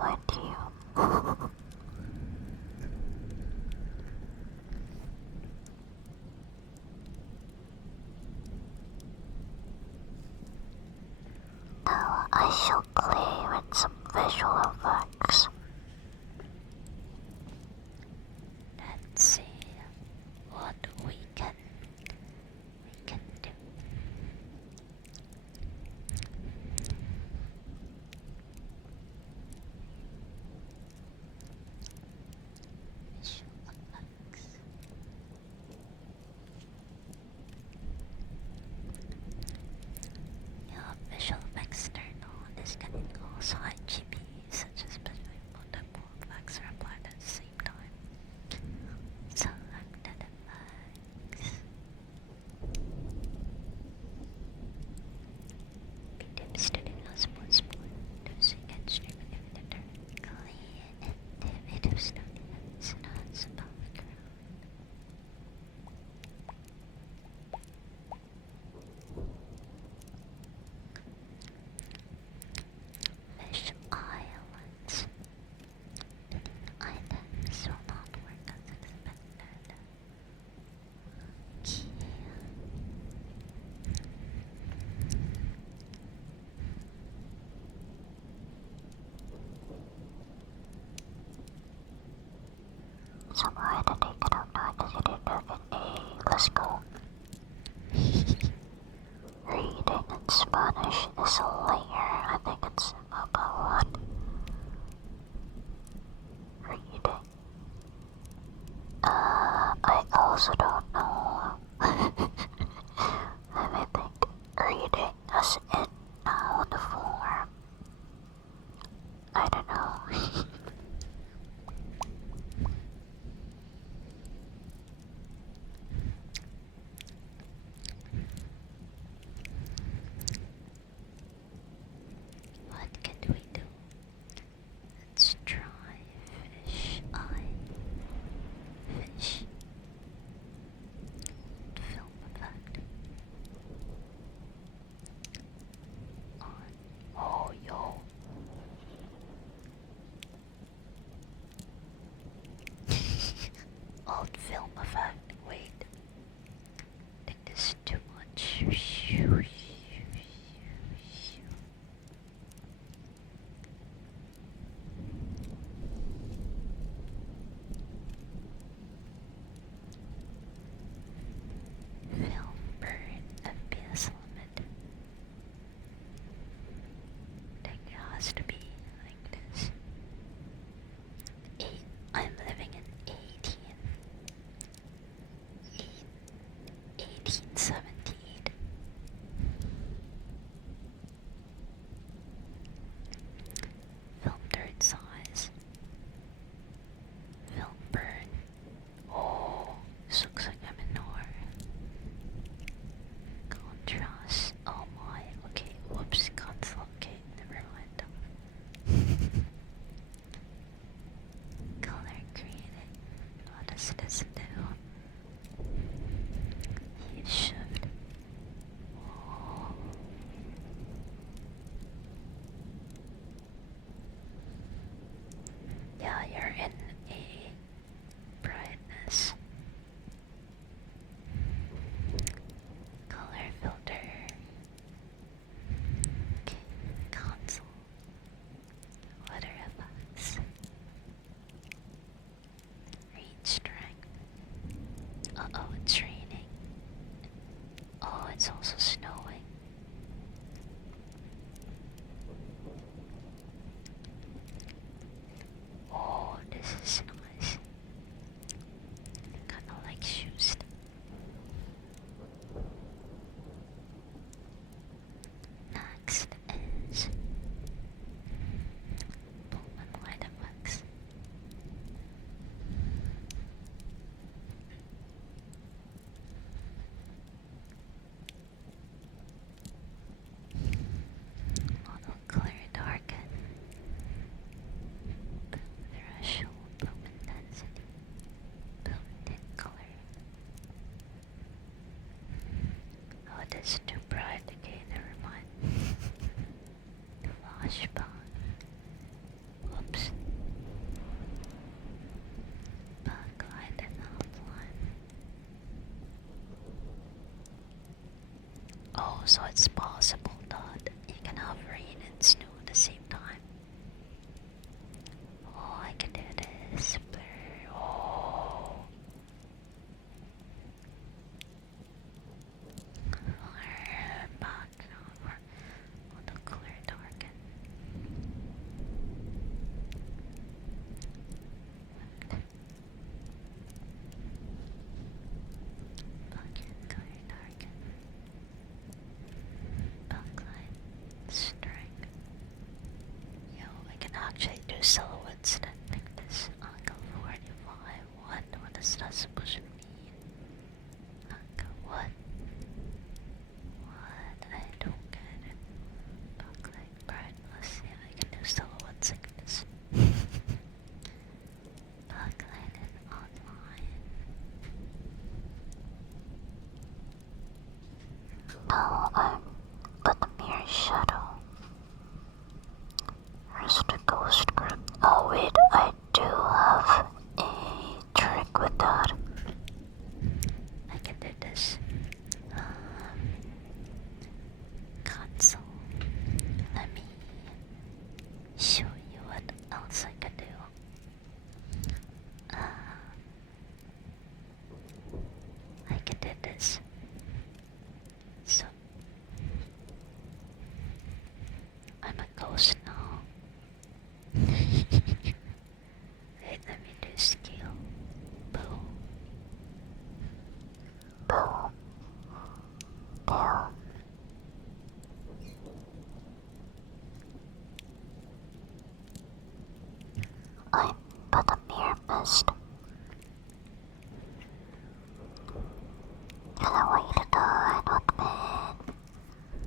mind you." Now I shall play with some visual effects. Let's see what we can do. Visual effects. Yeah, visual effects turned on. This can cause high GP, such as between multiple effects are applied at the same time. Selected effects. Video studio has one sport, using and streaming editor. Clean video studio has enhanced background. Fish islands. Items will not work as expected. Okay. Somehow I had to take it up now because you didn't have an A. Let's go. Reading in Spanish is a layer. I think it's about what? Reading. I also don't know. Let me think. Reading as in noun form. I I don't know. What can we do? Let's try fish eye. Fish. Film effect. On. Oh, yo. Old film effect. Wait. I think this is too much. Film burn FPS limit. I think it has to be like this. I'm living in 1878. Film third size. Film burn. Oh, this looks like I'm in horror. Contrast. Oh my. Okay, whoops. Console. Okay, never mind. Color created. What does this do? Heat shift. Oh. Yeah, you're in a brightness. Color filter. Okay, console. Water effects. Rain strength. Uh-oh, it's raining. Oh, it's also snowing. Oh, this is nice. Kinda like shoes. Next is Pullman light effects. Model color darken. Threshold bloom intensity. Bloom tint color. Oh, this is too bright. Okay, never mind. Flashback. Whoops. Backlight and outline. Oh, so it's possible that you can have rain and snow at the same time. Oh, I can do this. Blur. Oh. Background or the color darken. Background color darken. Backlight strength. Yo, I can actually do silhouettes that like this. Angle 45. What is that supposed to mean? Angle what? What? I don't get it. Backlight brightness. Yeah, I can do silhouettes like this. Backlight and outline. Now let the mirror shadow. Where's the ghost grip? Oh wait, I do have a trick with that. honest. And I want you to die, not me.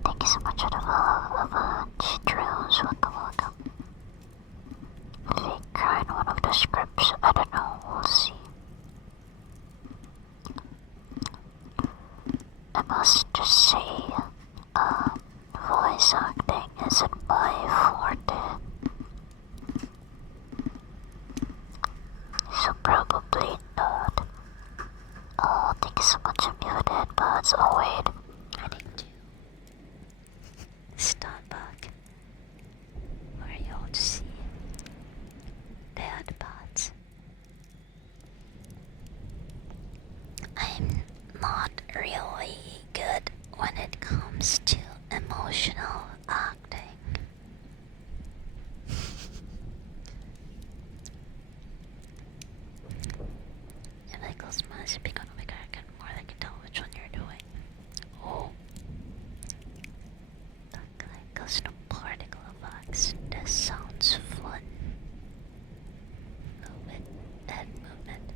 Thank you so much for the follow of Drones. Welcome, welcome. Fake cry in one of the scripts. I don't know, we'll see. I must just say, voice acting isn't my forte. So probably not. Oh, thank you so much, I'm muted, but oh wait. I need to stand back for y'all to see the other parts. I'm not really good when it comes to emotional acting. If I close my eyes, pick on a bigger, I can more than can tell which one you're doing. Oh, that like custom particle effects. This sounds fun. Movement, head movement.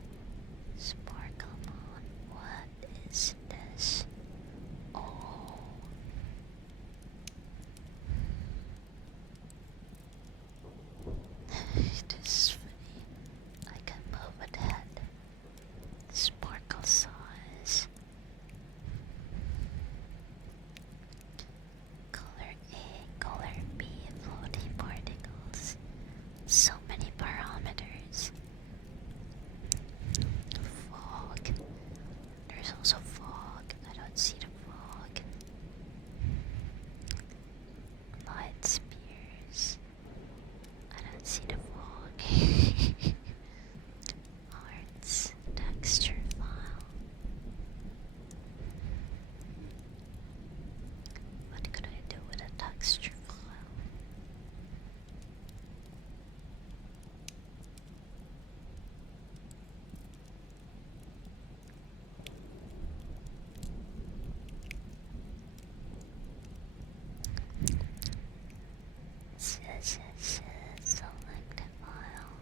Sparkle on. What is this? Oh. This is funny. I can move with head. Sparkle size. Color A, color B, floating particles. So many parameters. Fog. There's also fog. I don't see the fog. Light spears. I don't see the fog. Hearts. Texture file. What could I do with a texture file? Select a file.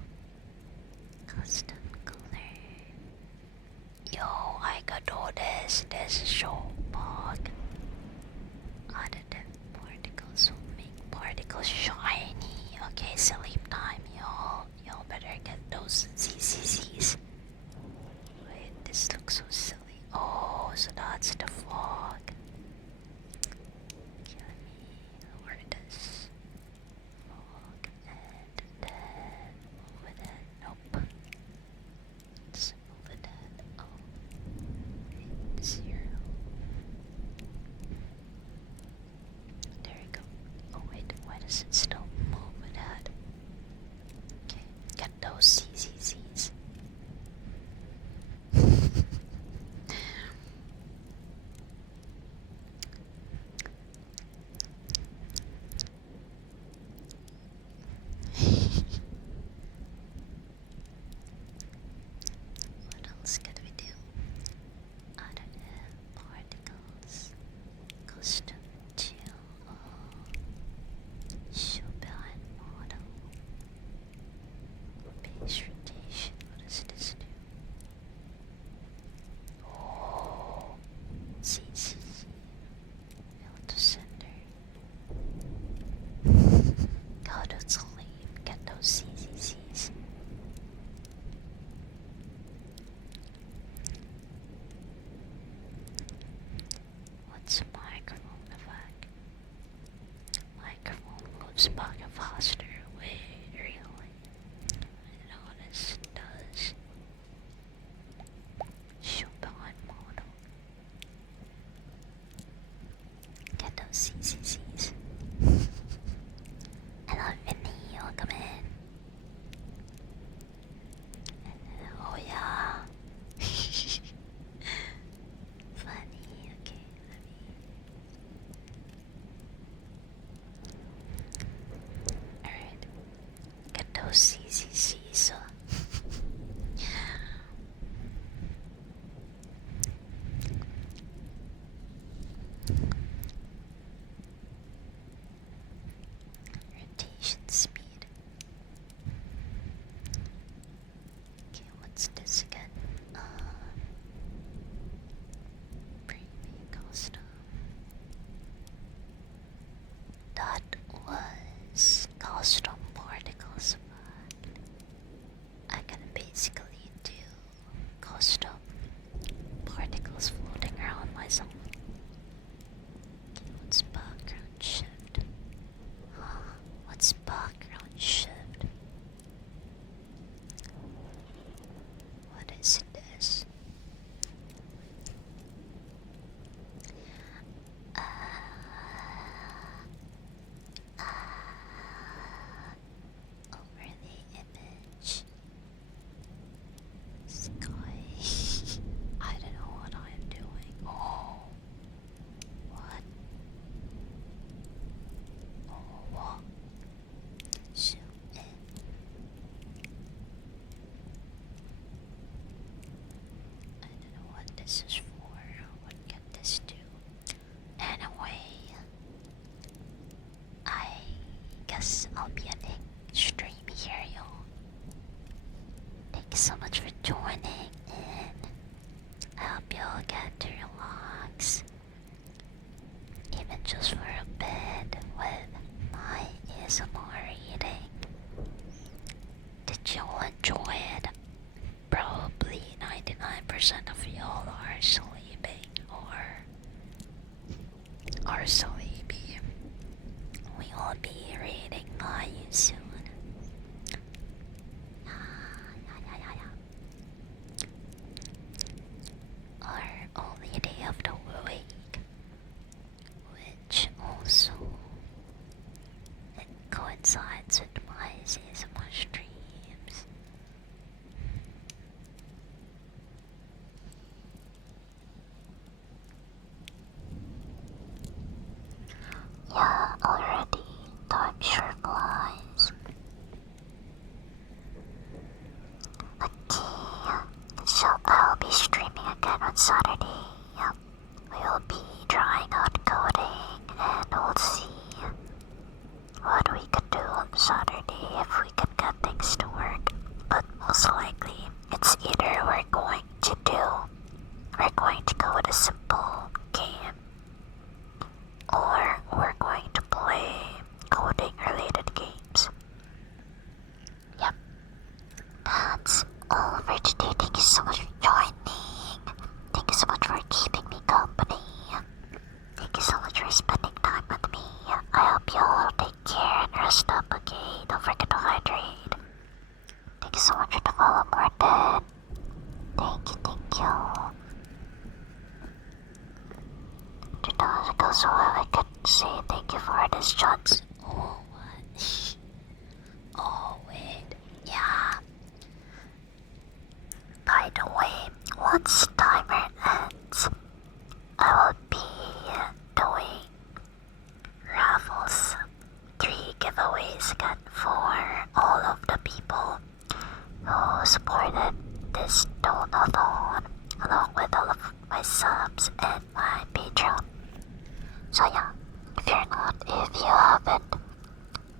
Custom color. Yo, I could do this. This is so bug. Additive particles will make particles shiny. Okay, sleep time, y'all. Y'all better get those ZZZs. Wait, this looks so silly. Oh, so that's the fog. Can we lower this fog and then move it? Nope. Let's move it. Oh, 0. There we go. Oh wait, why does it still move it? Okay, get those CCCs. what's this again? Preview custom. That was custom particles, but I can basically do custom particles floating around myself. What's background shift? What's background shift? What is this? Over the image. Sky. I don't know what I am doing. Oh. What? Oh, what? Zoom in. I don't know what this is for. What can this do? Anyway, I guess I'll be ending stream here, y'all. Thank you so much for joining in. I hope y'all get to relax, even just for a bit, with my ASMR reading. Did y'all enjoy it? Probably 99% of y'all are sleeping or are sleepy. We will be reading by you soon. Our only day of the week, which also it coincides with my ASMR streams. Yeah, already. Time sure flies. Okay, so I'll be streaming again on Saturday. We'll be trying out coding and we'll see what we can do on Saturday if we can get things to work. But most likely, it's either we're going to go with a simple game, or we're going to play coding related games. Yep. That's all for today. Thank you so much for joining. Thank you so much for keeping me company. Thank you so much for spending time with me. I hope you all take care and rest up, okay? Don't forget to hydrate. Thank you so much for the follow, Martin. Thank you. So I could say thank you for this chance. Oh, what? Oh, wait. Yeah. By the way, once timer ends, I will be doing raffles, 3 giveaways again for all of the people who supported this donathon, along with all of my subs and my Patreon. So yeah, if you haven't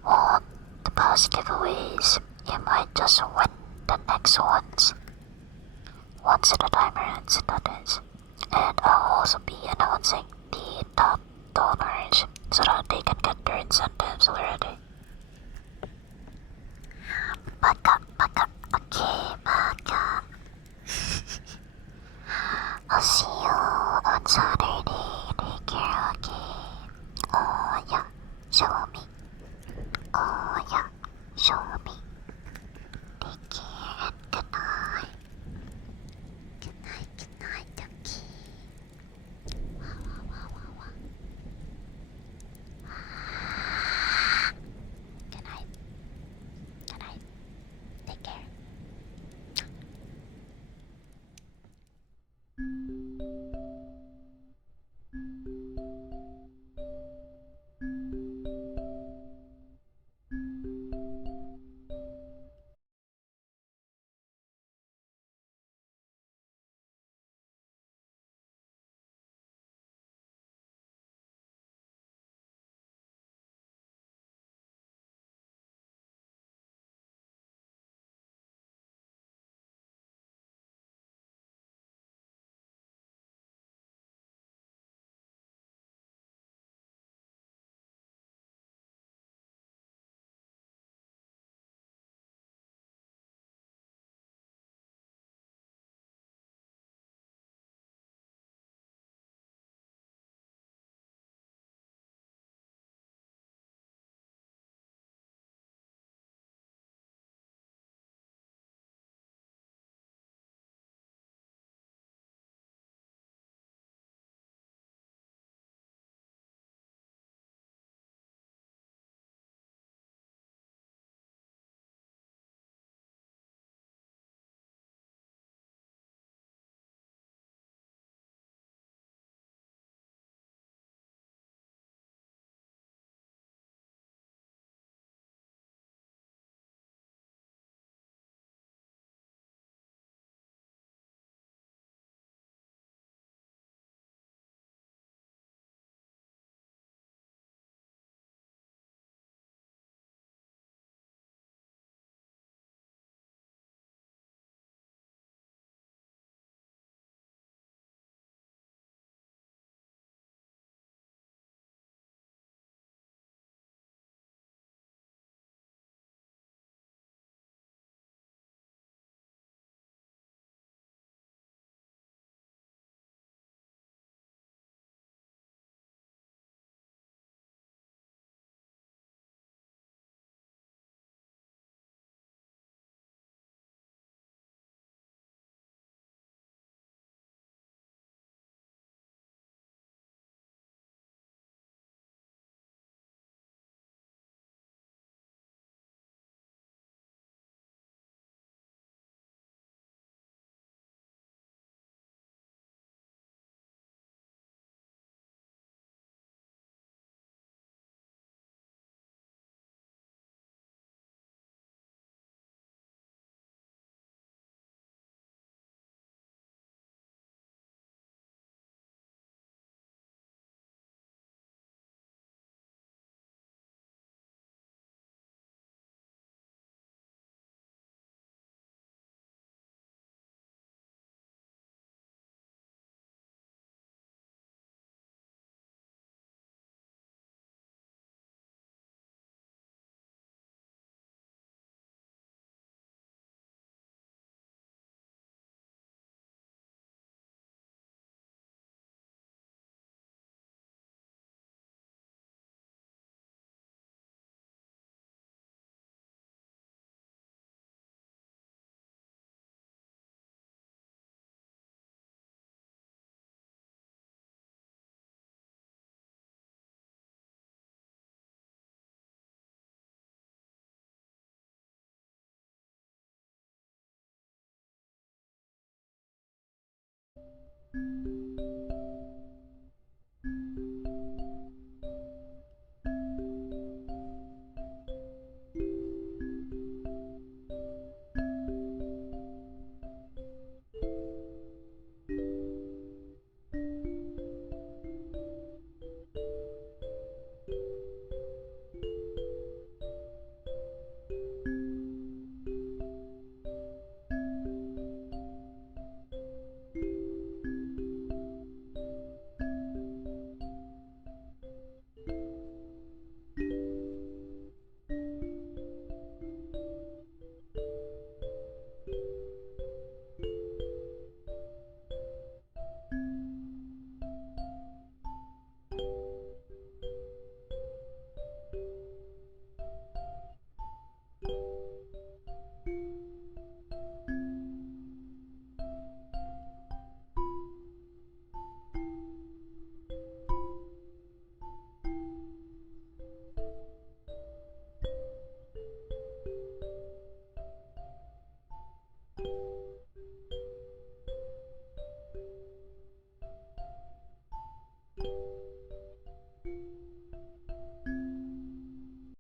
won the past giveaways, you might just win the next ones. Once the timer ends, that is. And I'll also be announcing the top donors so that they can get their incentives already. Baka. Okay, baka. I'll see you on Saturday. Take care, okay? Oh yeah, show me. Oh yeah, show me. Take care and good night. Good night, okay. Wow.